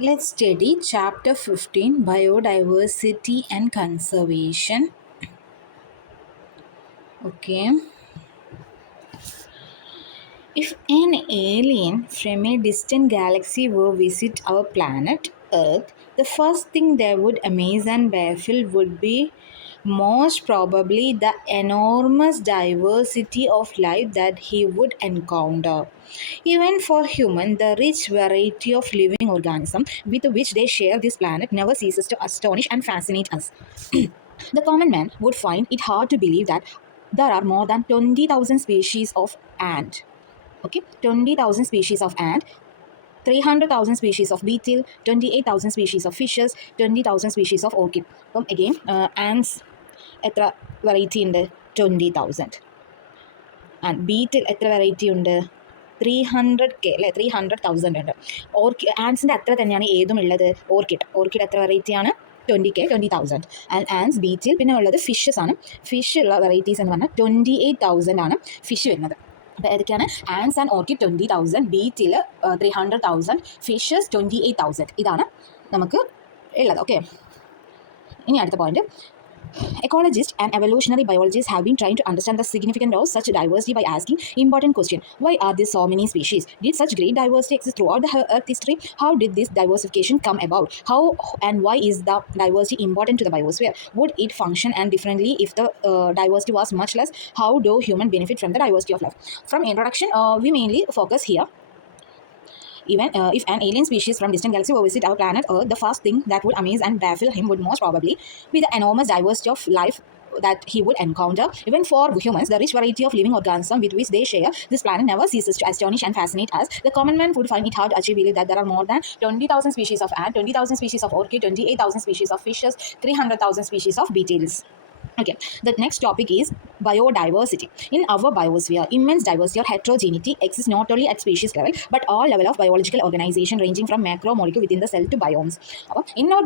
Let's study Chapter 15 Biodiversity and Conservation. Okay. If an alien from a distant galaxy were visit our planet Earth, the first thing they would amaze and baffle would be most probably the enormous diversity of life that he would encounter. Even for humans, the rich variety of living organisms with which they share this planet never ceases to astonish and fascinate us. The common man would find it hard to believe that there are more than 20,000 species of ant. Okay, 20,000 species of ant, 300,000 species of beetle, 28,000 species of fishes, 20,000 species of orchid. Again, ants എത്ര വെറൈറ്റി ഉണ്ട് 20,000 ആൻഡ് ബീറ്റിൽ എത്ര വെറൈറ്റി ഉണ്ട് 300K അല്ലേ 300,000 ഉണ്ട് ആൻസിൻ്റെ അത്ര തന്നെയാണ് ഏതും ഉള്ളത് ഓർക്കിഡ് എത്ര വെറൈറ്റിയാണ് 20K 20,000 ആൻഡ് ആൻസ് ബീറ്റിൽ പിന്നെ ഉള്ളത് ഫിഷസ് ആണ് ഫിഷ് ഉള്ള വെറൈറ്റീസ് എന്ന് പറഞ്ഞാൽ 28,000 ആണ് ഫിഷ് വരുന്നത് അപ്പോൾ ഏതൊക്കെയാണ് ആൻസ് ആൻഡ് ഓർക്കിഡ് 20,000 ബീറ്റിൽ 300,000 ഫിഷസ് 28,000 ഇതാണ് നമുക്ക് ഉള്ളത് ഓക്കെ ഇനി അടുത്ത point Ecologists and evolutionary biologists have been trying to understand the significance of such diversity by asking important question. Why are there so many species? Did such great diversity exist throughout the Earth history? How did this diversification come about? How and why is the diversity important to the biosphere? Would it function and differently if the diversity was much less? How do humans benefit from the diversity of life? From introduction, we mainly focus here. Even if an alien species from distant galaxy will visit our planet Earth, the first thing that would amaze and baffle him would most probably be the enormous diversity of life that he would encounter. Even for humans, the rich variety of living organisms with which they share this planet never ceases to astonish and fascinate us. The common man would find it hard to achieve believe that there are more than 20,000 species of ant, 20,000 species of orchid, 28,000 species of fishes, 300,000 species of beetles. Okay, the next topic is biodiversity. In our biosphere, immense diversity or heterogeneity exists not only at species level but all level of biological organization ranging from macromolecule within the cell to biomes. In our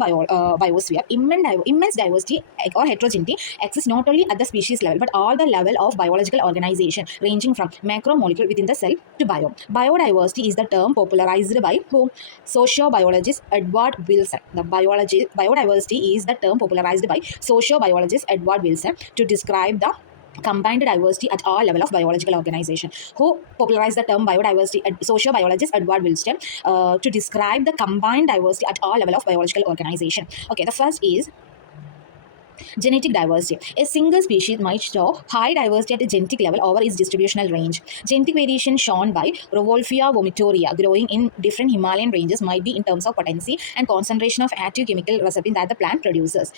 biosphere, immense diversity or heterogeneity exists not only at the species level but all the level of biological organization ranging from macromolecule within the cell to biome. Biodiversity is the term popularized by whom? Sociobiologist Edward Wilson. The biodiversity is the term popularized by sociobiologist Edward Wilson to describe the combined diversity at all level of biological organization. Who popularized the term biodiversity? Sociobiologist Edward Wilson to describe the combined diversity at all level of biological organization. Okay, the first is genetic diversity. A single species might show high diversity at a genetic level over its distributional range. Genetic variation shown by Revolvia vomitoria growing in different Himalayan ranges might be in terms of potency and concentration of active chemical receptor that the plant produces.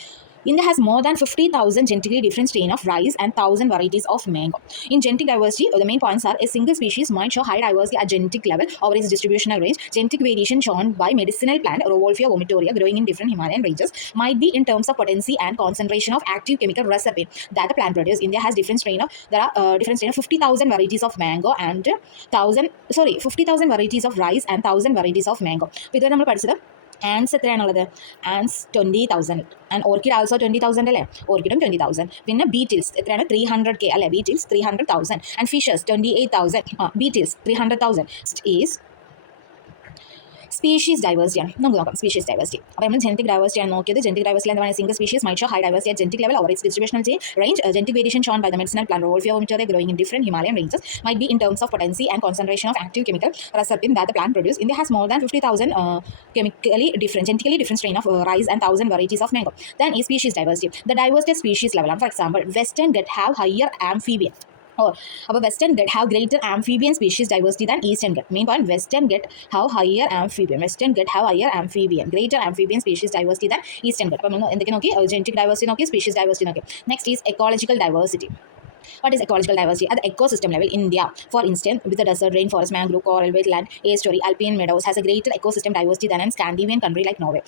India has more than 50,000 genetically different strains of rice and 1,000 varieties of mango. In genetic diversity, the main points are a single species might show high diversity at genetic level over its distributional range. Genetic variation shown by medicinal plant Revolvia vomitoria growing in different Himalayan ranges might be in terms of potency and concentration of active chemical receptor that the plant produces. India has different strain of 50,000 varieties of mango and 50,000 varieties of rice and 1,000 varieties of mango. ഇത് നമ്മൾ പഠിച്ചത് ants എത്രയാണുള്ളത് ants 20,000 and orchid also 20,000 അല്ലേ ഓർക്കിഡും 20,000 പിന്നെ beetles എത്രയാണ് 300K അല്ലേ beetles 300,000 and fishes 28,000 beetles 300,000 is species diversity നമുക്ക് നോക്കാം സ്പീഷീസ് ഡൈവേഴ്സിറ്റി അപ്പോൾ നമ്മൾ ജെനറ്റിക് ഡൈവേഴ്സിറ്റി ആണ് നോക്കിയത് ജെനറ്റിക് ഡൈവേഴ്സിറ്റി എന്ന് പറയുന്നത് single species might show high diversity at genetic level over its distributional range. Genetic variation shown by the medicinal plant Revolvia vomitoria growing in different Himalayan ranges might be in terms of potency and concentration of active chemical receptor that the plant produces. India has more than 50,000 genetically different strain of rice and 1,000 varieties of mango. Then is species diversity. The diversity at species level. For example, Western Ghats have higher amphibian. Our Western Ghats have greater amphibian species diversity than Eastern Ghats. Main point, Western Ghats have higher amphibian. Greater amphibian species diversity than Eastern Ghats. അപ്പോൾ എന്തൊക്കെ നോക്കി genetic diversity നോക്കി species diversity നോക്കി. Next is ecological diversity. What is ecological diversity? At the ecosystem level, India, for instance, with the desert, rainforest, mangrove, coral, wetland, estuary, alpine meadows, has a greater ecosystem diversity than a Scandinavian country like Norway.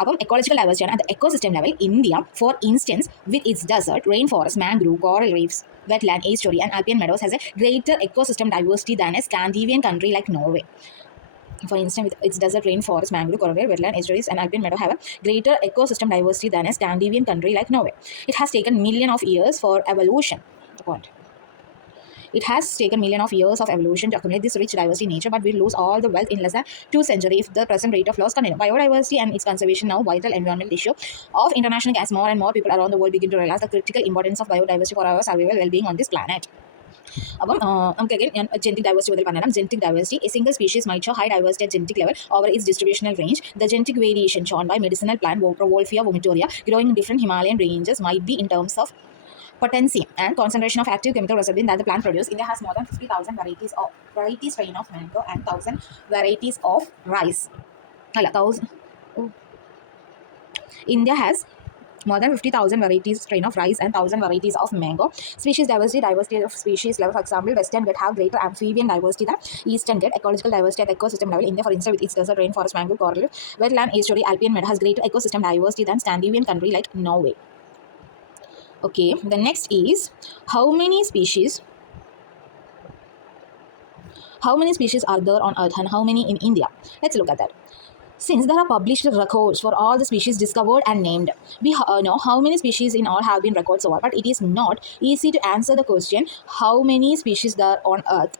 അപ്പം ecological diversity ആണ് at ecosystem level India for instance with its desert rainforest mangrove coral reefs wetland, estuary, and alpine meadows has a greater ecosystem diversity than a Scandinavian country like Norway. For instance, with its desert, rainforest, mangrove, coral, wetland, estuaries, and alpine meadow have a greater ecosystem diversity than a Scandinavian country like Norway. It has taken millions of years for evolution. The point. It has taken millions of years of evolution to accumulate this rich diversity in nature, but we lose all the wealth in less than 2 centuries if the present rate of loss continue. Biodiversity and its conservation now vital environmental issue of international gas. More and more people around the world begin to realize the critical importance of biodiversity for our survival well-being on this planet. അപ്പം നമുക്ക് again ഞാൻ genetic diversity മുതൽ പറഞ്ഞുതരാം. Genetic diversity, a single species might show high diversity at genetic level over its distributional range. The genetic variation shown by medicinal plant Wolfia vomitoria growing in different Himalayan ranges might be in terms of potency and concentration of active chemical reservoir that the plant produces. India has more than 50,000 varieties strain of mango and 1,000 varieties of rice. India has more than 50,000 varieties strain of rice and 1,000 varieties of mango. Species diversity of species level. For example, Western Ghats have greater amphibian diversity than Eastern Ghats. Ecological diversity at the ecosystem level. India, for instance, with its desert, rainforest, mangrove, coral reef, wetland, estuary, alpine meadow has greater ecosystem diversity than Scandinavian country like Norway. Okay, the next is how many species are there on Earth and how many in India? Let's look at that. Since there are published records for all the species discovered and named, we know how many species in all have been recorded so far, but it is not easy to answer the question how many species there are on Earth.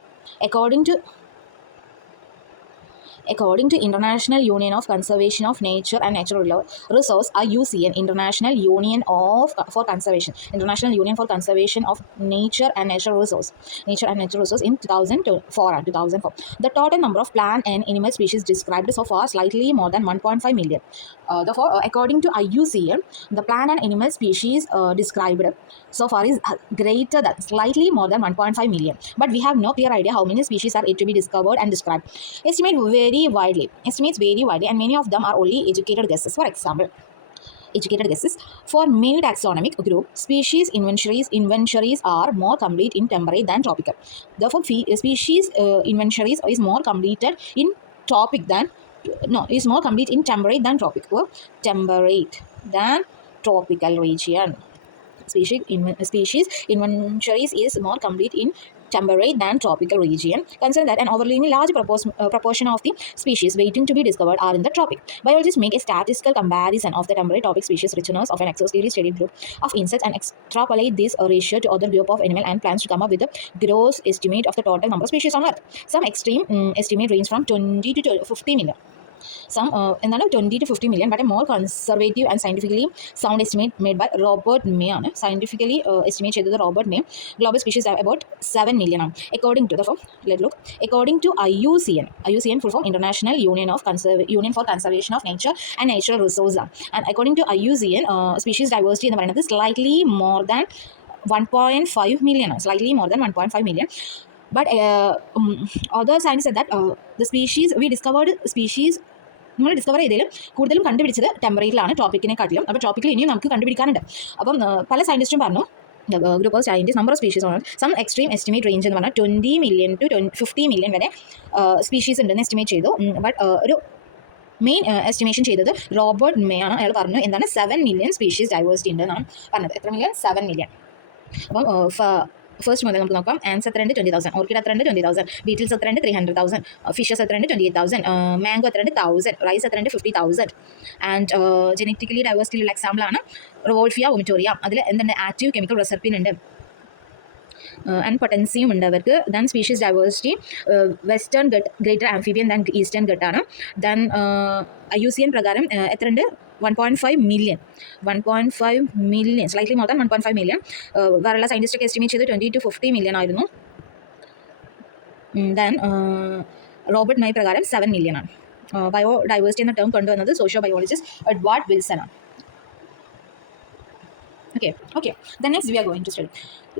According to International Union of Conservation of Nature and Natural Resources, IUCN, International Union for Conservation of Nature and Natural Resources in 2004. The total number of plant and animal species described so far slightly more than 1.5 million. Therefore, according to IUCN, the plant and animal species described so far is greater than slightly more than 1.5 million. But we have no clear idea how many species are yet to be discovered and described. Estimates vary widely, and many of them are only educated guesses. For example, for many taxonomic group, species inventories are more complete in temperate than tropical. Therefore, species inventories is more completed in temperate than tropical region. Species inventories is more complete in temperate than tropical region. Consider that an overwhelmingly large proportion of the species waiting to be discovered are in the tropic. Biologists make a statistical comparison of the temperate tropic species richness of an exhaustively studied group of insects and extrapolate this ratio to other group of animal and plants to come up with a gross estimate of the total number of species on Earth. Some extreme estimate range from 20 to 50 million. Some 20 to 50 million, but a more conservative and scientifically sound estimate made by Robert May. Scientifically estimate Robert May, global species are about 7 million. According to IUCN full form International Union for Conservation of Nature and Natural Resources, and according to IUCN, species diversity in the slightly more than 1.5 million. But other scientists said that the species we discovered നമ്മൾ ഡിസ്കവർ ചെയ്തതിലും കൂടുതലും കണ്ടുപിടിച്ചത് ടെമ്പറേറ്റിലാണ് ട്രോപ്പിക്കിനെക്കാട്ടിലും. അപ്പോൾ ട്രോപ്പിക്കിൽ ഇനിയും നമുക്ക് കണ്ടുപിടിക്കാനുണ്ട്. അപ്പം പല സയൻറ്റിസ്റ്റും പറഞ്ഞു, group of scientist number of species ആണ്. സം എക്സ്ട്രീം എസ്റ്റിമേറ്റ് റേഞ്ച് എന്ന് പറഞ്ഞാൽ 20 million to 50 million വരെ സ്പീഷീസ് ഉണ്ടെന്ന് എസ്റ്റിമേറ്റ് ചെയ്തു. ബട്ട് ഒരു മെയിൻ എസ്റ്റിമേഷൻ ചെയ്തത് റോബർട്ട് മേ ആണ്. അയാൾ പറഞ്ഞു എന്താണ് 7 million സ്പീഷീസ് ഡൈവേഴ്സിറ്റി ഉണ്ട് എന്നാണ് പറഞ്ഞത്. എത്ര മില്യൺ? 7 million. അപ്പം ഫസ്റ്റ് മുതൽ നമുക്ക് നോക്കാം. ആൻസ് എത്രയുണ്ട്? 20,000. ഓർക്കിഡ് എത്രയുണ്ട്? 20,000. ബീറ്റിൽസ് എത്രയുണ്ട്? 300,000. ഫിഷസ് എത്രയുണ്ട്? 28,000. മാംഗോ എത്രയുണ്ട്? 1,000. റൈസ് എത്രയുണ്ട്? 50,000. ആൻഡ് ജനറ്റിക്കലി ഡൈവേഴ്സിറ്റിയിലുള്ള എക്സാമ്പിളാണ് വോൾഫിയ വൊമിറ്റോറിയ. അതിൽ എന്തുണ്ട്? ആക്റ്റീവ് കെമിക്കൽ റെസെപ്റ്റിൻ ഉണ്ട് ആൻഡ് പൊട്ടൻസിയും ഉണ്ട് അവർക്ക്. Then species diversity Western Ghat greater amphibian than Eastern ഗട്ടാണ്. ദെൻ IUCN പ്രകാരം എത്രയുണ്ട്? 1.5 million, slightly more than 1.5 million. വേറെയുള്ള സയൻറ്റിസ്റ്റൊക്കെ എസ്റ്റിമേറ്റ് ചെയ്ത് 20 to 50 million ആയിരുന്നു. ദെൻ റോബർട്ട് മൈ പ്രകാരം 7 million ആണ്. ബയോഡൈവേഴ്സിറ്റി എന്ന ടേം കൊണ്ടുവന്നത് സോഷ്യോ ബയോളജിസ്റ്റ് എഡ്വാർഡ് വിൽസൺ ആണ്. Okay. The next we are going to study.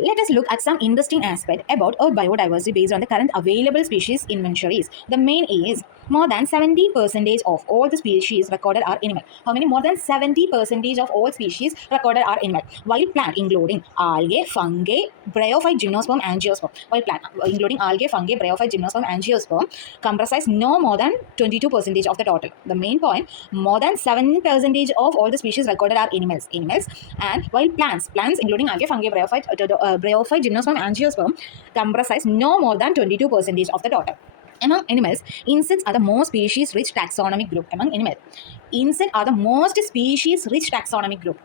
Let us look at some interesting aspect about Earth biodiversity based on the current available species inventories. The main is more than 70% of all the species recorded are animal. How many? More than 70% of all species recorded are animal. Wild plant including algae, fungi, bryophyte, gymnosperm, angiosperm. Wild plant including algae, fungi, bryophyte, gymnosperm, angiosperm comprise no more than 22% of the total. The main point, more than 7% of all the species recorded are animals. And while plants including algae, fungi, bryophyte, gymnosperm, angiosperm comprise no more than 22% of the total. Among animals, insects are the most species-rich taxonomic group.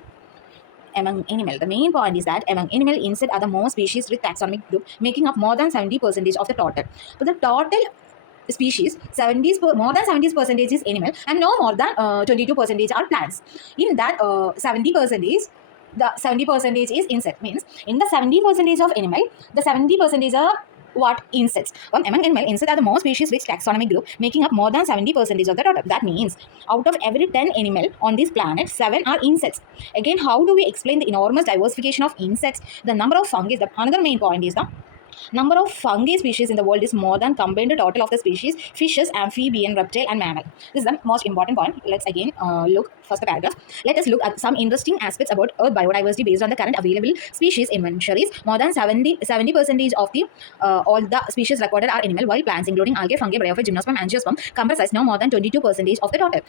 among animal. The main point is that among animal, insect are the most species rich taxonomic group, making up more than 70% of the total. So the total species, more than 70% is animal, and no more than 22% are plants. In that 70%, the 70% is insect. Means in the 70% of animal, the 70% are what? Insects. Among animal, insects are the most species rich taxonomic group, making up more than 70% of the total. That means out of every 10 animal on this planet, 7 are insects. Again, how do we explain the enormous diversification of insects? The number of fungi. The another main point is the number of fungi species in the world is more than combined total of the species fishes, amphibian, reptile, and mammal. This is the most important point. Let's again look first the paragraph. Let us look at some interesting aspects about earth biodiversity based on the current available species inventories. More than 70% of the all the species recorded are animal, while plants including algae, fungi, bryophyte, gymnosperm, angiosperm comprise no more than 22% of the total.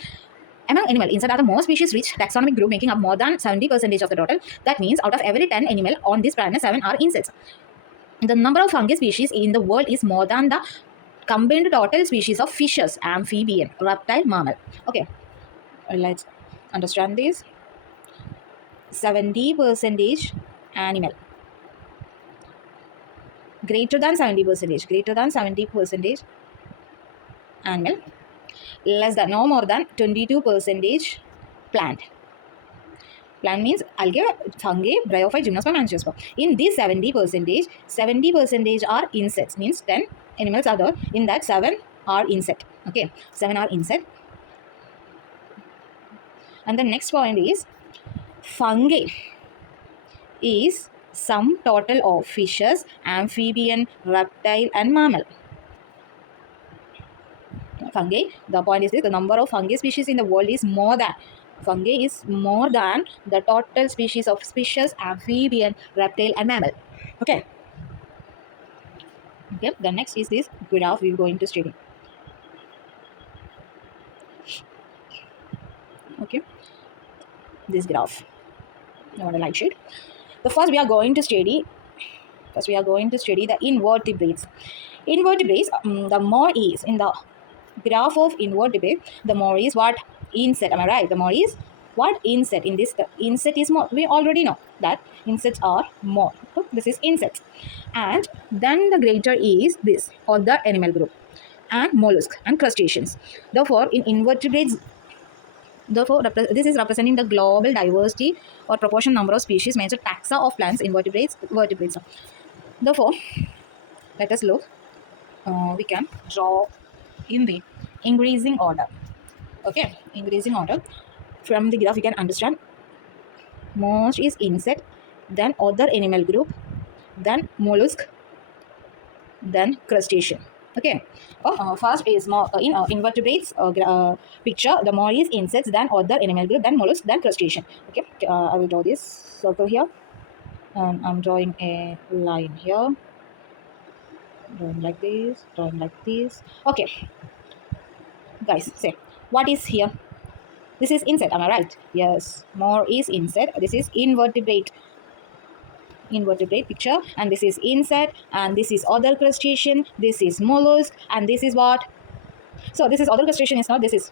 Among animal, insects are the most species-rich taxonomic group, making up more than 70% of the total. That means out of every 10 animal on this planet, 7 are insects. The number of fungi species in the world is more than the combined total species of fishes, amphibian, reptile, mammal. Okay, let's understand this. 70% animal, greater than 70% animal, less than no more than 22% plant. Plant means algae, fungi, bryophyte, gymnosperm, angiosperm. In this 70% are insects. Means 10 animals are there. In that 7 are insect. Okay, 7 are insect. And the next point is fungi is sum total of fishes, amphibian, reptile, and mammal. Fungi. The point is this: the number of fungi species in the world is more than. Fungi is more than the total species of fishes, amphibian, reptile, and mammal. Okay. Okay. The next is this graph we are going to study. Okay. This graph. I want a light shade. First we are going to study the invertebrates. Invertebrates. The more is in the graph of invertebrate, the more is what? Insect. Am I right? The more is what? Insect. In this, the insect is more. We already know that insects are more. So this is insects. And then the greater is this, or the animal group, and mollusks and crustaceans. Therefore, in invertebrates, this is representing the global diversity or proportion number of species, major taxa of plants, vertebrates. Therefore, let us look. We can draw in the increasing order. Okay, increasing order. From the graph, we can understand most is insect, then other animal group, then mollusk, then crustacean. Okay. First is more in invertebrates picture. The more is insects, then other animal group, then mollusk, then crustacean. Okay. I will draw this circle here. I'm drawing a line here. Drawing like this. Drawing like this. Okay. Guys, say what is here? This is insect. Am I right? Yes. More is insect. This is invertebrate picture, and this is insect, and this is other crustacean, this is mollusk, and this is what? So this is other crustacean is not, this is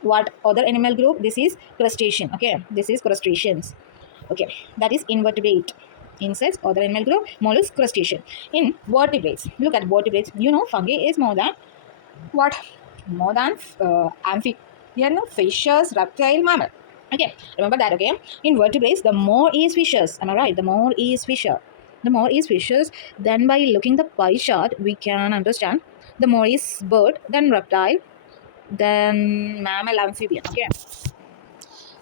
what? Other animal group. This is crustacean. Okay, this is crustaceans. Okay, that is invertebrate. Insects, other animal group, mollusk, crustacean. In vertebrates, look at vertebrates. You know, fungi is more than what? More than amphibian, fishes, reptile, mammal. Okay, remember that. Okay, in vertebrates, the more is fishes. Am I right? The more is fisher. The more is fishes. Then by looking the pie chart, we can understand the more is bird, then reptile, then mammal, amphibian. Okay,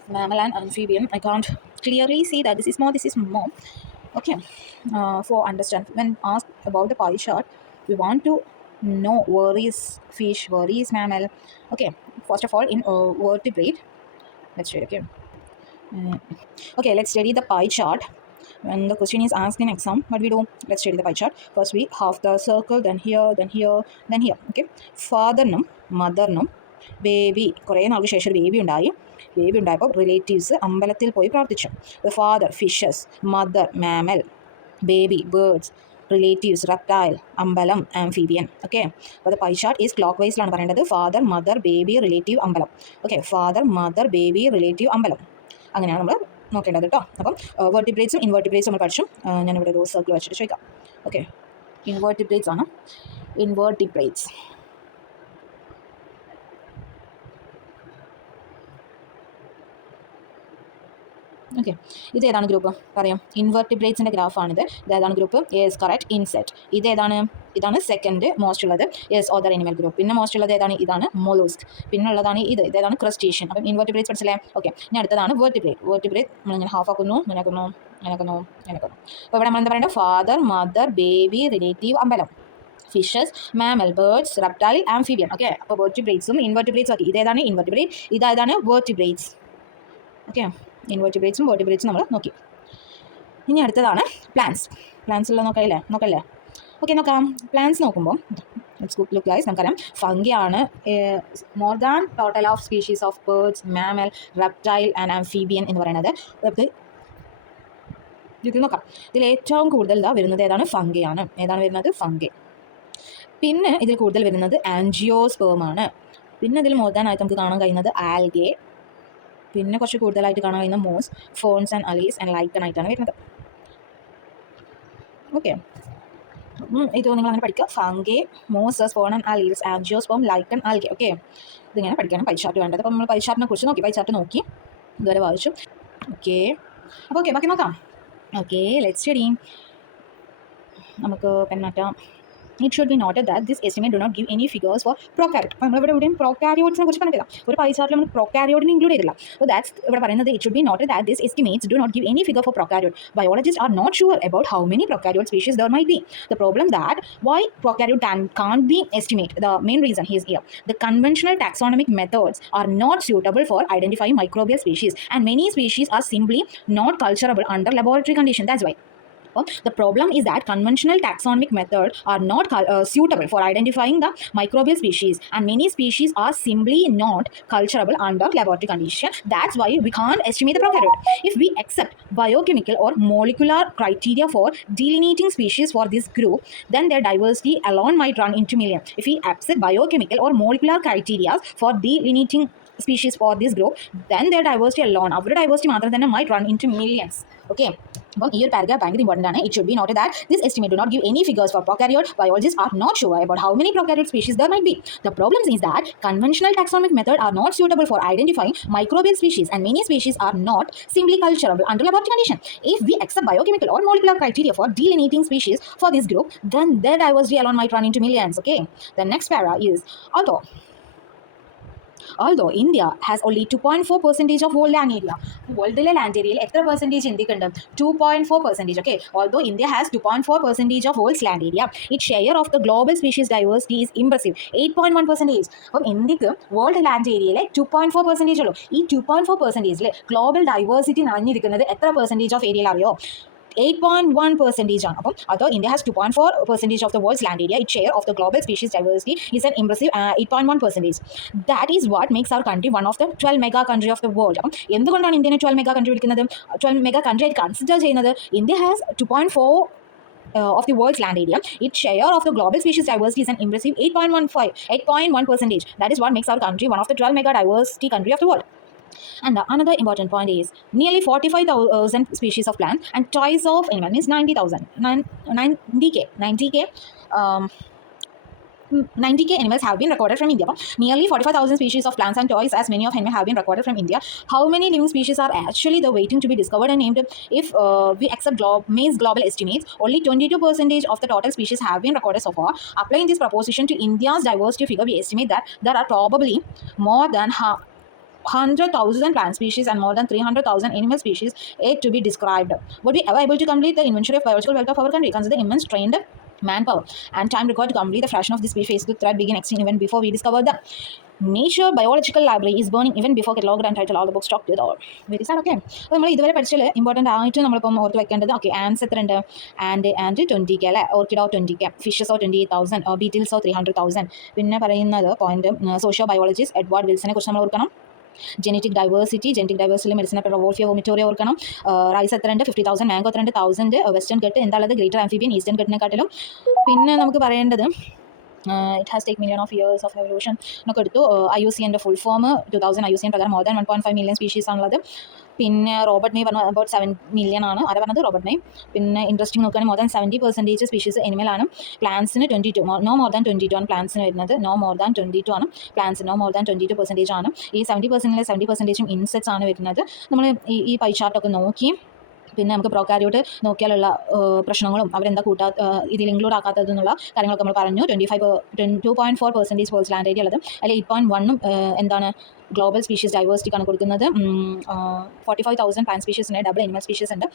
mammal and amphibian. I can't clearly see that this is more. This is more. Okay, for understand when asked about the pie chart, we want to know where is fish, where is mammal. Okay, first of all, in vertebrate. Let's read again. Okay, let's study the pie chart. When the question is asked in exam, what we do? Let's study the pie chart. First we half the circle, then here, then here, then here. Okay, father num, mother num, baby. കുറേ നാൾക്ക് ശേഷം ഒരു ബേബി ഉണ്ടായപ്പോൾ റിലേറ്റീവ്സ് അമ്പലത്തിൽ പോയി പ്രാർത്ഥിച്ചു. Father fishes, mother mammal, baby birds, relatives reptile, അമ്പലം amphibian. Okay, അപ്പോൾ the pie chart is clock വൈസിലാണ് പറയേണ്ടത്. ഫാദർ മദർ ബേബി റിലേറ്റീവ് അമ്പലം. Okay, father mother baby relative അമ്പലം. അങ്ങനെയാണ് നമ്മൾ നോക്കേണ്ടത് കേട്ടോ. അപ്പം വെർട്ടിബ്രേറ്റ്സും ഇൻവെർട്ടിബ്രേറ്റ്സും നമ്മൾ പഠിച്ചു. ഞാനിവിടെ ഒരു സർക്കിൾ വെച്ചിട്ട് ചോദിക്കാം. ഓക്കെ, ഇൻവെർട്ടിബ്രേറ്റ്സ് ആണ്. ഇൻവെർട്ടിബ്രേറ്റ്സ് ഓക്കെ, ഇത് ഏതാണ് ഗ്രൂപ്പ് പറയാം? ഇൻവെർട്ടിബ്രേറ്റ്സിൻ്റെ ഗ്രാഫാണിത്. ഇത് ഏതാണ് ഗ്രൂപ്പ്? Yes, correct, insect. ഇതാണ് സെക്കൻഡ് മോസ്റ്റ് ഉള്ളത്. Yes, other animal group. പിന്നെ മോസ്റ്റ് ഉള്ളത് ഏതാണ്? ഇതാണ് മൊലൂസ്ക്. പിന്നെ ഉള്ളതാണ് ഇതേതാണ്? ക്രസ്റ്റേഷ്യൻ. അപ്പം ഇൻവെർട്ടിബ്രേറ്റ്സ് പഠിച്ചില്ലേ? ഓക്കെ, ഇനി അടുത്തതാണ് വെർട്ടിബ്രേറ്റ്. നമ്മളിങ്ങനെ ഹാഫ് ആക്കുന്നു, ഇങ്ങനെയാക്കുന്നു. അപ്പോൾ ഇവിടെ നമ്മൾ എന്താ പറയുന്നത്? ഫാദർ, മദർ, ബേബി, റിലേറ്റീവ്, അമ്പലം, fishes, mammal, birds, reptile, amphibian. Okay, അപ്പോൾ വെർട്ടിബ്രേറ്റ്സും ഇൻവെർട്ടിബ്രേറ്റ്സും ഓക്കെ. ഇതേതാണ് ഇൻവെർട്ടിബ്രേറ്റ്, ഇതാണ് വെർട്ടിബ്രേറ്റ്സ്. ഓക്കെ, ഇൻവെർട്ടിബ്രേറ്റ്സും വെർട്ടിബ്രേറ്റ്സും നമ്മൾ നോക്കി. ഇനി അടുത്തതാണ് പ്ലാന്റ്സുള്ള നോക്കല്ലേ? ഓക്കെ, നോക്കാം. പ്ലാന്റ്സ് നോക്കുമ്പോൾ ലുക്ക് ഗൈസ്, നമുക്കറിയാം ഫംഗി ആണ്. More than total of species of birds, mammal, reptile and amphibian എന്ന് പറയുന്നത്. ഇത് നോക്കാം. ഇതിൽ ഏറ്റവും കൂടുതൽ വരുന്നത് ഏതാണ്? ഫംഗിയാണ്. ഏതാണ് വരുന്നത്? ഫംഗി. പിന്നെ ഇതിൽ കൂടുതൽ വരുന്നത് ആൻജിയോസ്പേം ആണ്. പിന്നെ ഇതിൽ മോർ ദാൻ ആയിട്ട് നമുക്ക് കാണാൻ കഴിയുന്നത് ആൽഗെ. പിന്നെ കുറച്ച് കൂടുതലായിട്ട് കാണാൻ കഴിയുന്ന moss, ferns and allies and lichen ആയിട്ടാണ് വരുന്നത്. ഓക്കെ, ഇത് നിങ്ങൾ അങ്ങനെ പഠിക്കുക. Fungi, mosses, fern and allies, angiosperm, lichen, algae. Okay, ഇതിങ്ങനെ പഠിക്കണം. പൈ ചാർട്ട് വേണ്ടത്. അപ്പോൾ നമ്മൾ പൈ ചാർട്ടിനെ കുറിച്ച് നോക്കി. പൈ ചാർട്ട് നോക്കി ഇതുവരെ വായിച്ചു. ഓക്കെ, അപ്പോൾ ഓക്കെ, ബാക്കി നോക്കാം. Okay, let's study. നമുക്ക് പെൺമാറ്റാം. It should be noted that this estimate do not give any figures for prokaryote. അപ്പോൾ നമ്മളിവിടെ എവിടെയും prokaryotes കുറിച്ച് പറഞ്ഞിട്ടില്ല. ഒരു പൈ ചാർട്ടിൽ നമ്മൾ prokaryote ഇൻക്ലൂഡ് ചെയ്തില്ല. So that's ഇവിടെ പറയുന്നത് it should be noted that these estimates do not give any figure for prokaryote. Biologists are not sure about how many prokaryote species there might be. The problem that why prokaryote can't be estimated. The main reason is here. The conventional taxonomic methods are not suitable for identifying microbial species, and many species are simply not culturable under laboratory conditions. That's why. The problem is that conventional taxonomic methods are not suitable for identifying the microbial species, and many species are simply not culturable under laboratory conditions. That's why we can't estimate the prokaryote. If we accept biochemical or molecular criteria for delineating species for this group, then their diversity alone might run into millions. If we accept biochemical or molecular criteria for delineating species for this group, then their diversity alone, our diversity മാത്രം തന്നെ might run into millions. Okay, അപ്പം ഈ ഒരു പാരഗ്രാഫ് ഭയങ്കര important ആണ്. It should be noted that this estimate do not give any figures for prokaryote. Biologists are not sure about how many prokaryote species there might be. The problem is that conventional taxonomic methods are not suitable for identifying microbial species, and many species are not simply culturable under laboratory conditions. If we accept biochemical or molecular criteria for delineating species for this group, then their diversity alone might run into millions. Okay, the next para is although India has only 2.4% of world land area. World land area എത്ര പെർസെൻറ്റേജ് ഇന്ത്യക്കുണ്ട്? 2.4%. Okay, although India has 2.4% of world's land area, its share of the global species diversity is impressive, 8.1%. അപ്പം ഇന്ത്യക്ക് world land ഏരിയയിലെ 2.4% ഉള്ളൂ. ഈ 2.4%ൽ global diversity നിറഞ്ഞിരിക്കുന്നത് എത്ര പെർസെൻറ്റേജ് ഓഫ് ഏരിയയിൽ അറിയോ? 8.1% ആണ്. അപ്പം although India has 2.4% of the world's land area, its share of the global species diversity is an impressive 8.1%. That is what makes our country one of the 12 mega country of the world. അപ്പം എന്തുകൊണ്ടാണ് ഇന്ത്യനെ 12 mega country വിളിക്കുന്നത്? 12 mega country ആയിട്ട് കൺസിഡർ ചെയ്യുന്നത്? India has 2.4 of the world's land area. Its share of the global species diversity is an impressive 8.1%. That is what makes our country one of the 12 mega diversity country of the world. And another important point is nearly 45,000 species of plants and choice of animal means 90k animals have been recorded from India. Nearly 45,000 species of plants and twice as many of animals have been recorded from India. How many living species are actually waiting to be discovered and named? If we accept May's global estimates, only 22% of the total species have been recorded so far. Applying this proposition to India's diversity figure, we estimate that there are probably more than 100,000 plant species and more than 300,000 animal species yet to be described. Would we ever able to complete the inventory of biological wealth of our country? Consider the immense trained manpower and time required to complete the fraction of this face the thread begin extinct even before we discovered the nature biological library is burning even before cataloged and titled all the books stocked with all. Very sad. Okay, അപ്പോൾ നമ്മൾ ഇതുവരെ പഠിച്ചാൽ ഇമ്പോർട്ടൻ്റ് ആയിട്ട് നമ്മളിപ്പം ഓർത്ത് വെക്കേണ്ടത് ഓക്കെ ആൻസ് എത്ര ഉണ്ട്? ആൻഡ് 20k അല്ലേ? ഓർക്കിഡോ 20k, ഫിഷസോ 28,000, ബീറ്റിൽസോ 300,000. പിന്നെ പറയുന്നത് പോയിന്റ് സോഷ്യോ ബയോളജിസ്റ്റ് എഡ്വാർഡ് വിൽസനെ കുറിച്ച് നമ്മൾ ഓർക്കണം. ജെനറ്റിക് ഡൈവേഴ്സിറ്റി മെഡിസിനെ റോൾഫിയോ വോമിറ്റോറിയോ ഓർക്കണം. റൈസ് എത്ര ഉണ്ട്? 50,000. മാംഗോ എത്ര ഉണ്ട്? 1,000. വെസ്റ്റേൺ ഗട്ട് എന്താണുള്ളത്? ഗ്രേറ്റർ ആംഫിബിയൻ ഈസ്റ്റേൺ ഗട്ടിനെക്കാട്ടിലും. പിന്നെ നമുക്ക് പറയേണ്ടത് It has taken million of years of evolution. എന്നൊക്കെ എടുത്തു. IUCN ഫുൾ ഫോം 2000 IUCN പ്രകാരം more than 1.5 million സ്പീഷീസ് ആണുള്ളത്. പിന്നെ റോബർട്ട് മെയ് പറഞ്ഞ അബൌട്ട് 7 million ആണ്. ആരാ പറഞ്ഞത്? Robert May. പിന്നെ ഇൻട്രസ്റ്റിംഗ് നോക്കുകയാണെങ്കിൽ more than 70% സ്പീഷീസ് എനിമൽ ആണ്. പ്ലാന്റ്സിന് 22, നോ മോർ ദാൻ 22 ആണ് പ്ലാന്റ്സിന് വരുന്നത്. നോ മോർ ദാൻ 22 ആണ് പ്ലാന്റ്സ്, നോ മോർ ദാൻ 22% ആണ്. ഈ 70%-70% ഇൻസെക്ട്സ് ആണ് വരുന്നത്. നമ്മൾ ഈ പൈ ചാർട്ടൊക്കെ നോക്കി പിന്നെ നമുക്ക് പ്രോകാരിയോട്ട് നോക്കിയാലുള്ള പ്രശ്നങ്ങളും അവരെന്താ ഇതിൽ ഇൻക്ലൂഡ് ആക്കാത്തതെന്നുള്ള കാര്യങ്ങളൊക്കെ നമ്മൾ പറഞ്ഞു. 2.4% വേൾഡ്സ് ലാൻഡ് ഏരിയ ഉള്ളത്. അതിൽ 8.1 എന്താണ് ഗ്ലോബൽ സ്പീഷീസ് ഡൈവേഴ്സിറ്റിക്കാണ് കൊടുക്കുന്നത്. 45,000 പ്ലാന്റ് സ്പീഷീസിന്, ഡബിൾ അനിമൽ സ്പീഷീസ് ഉണ്ട്.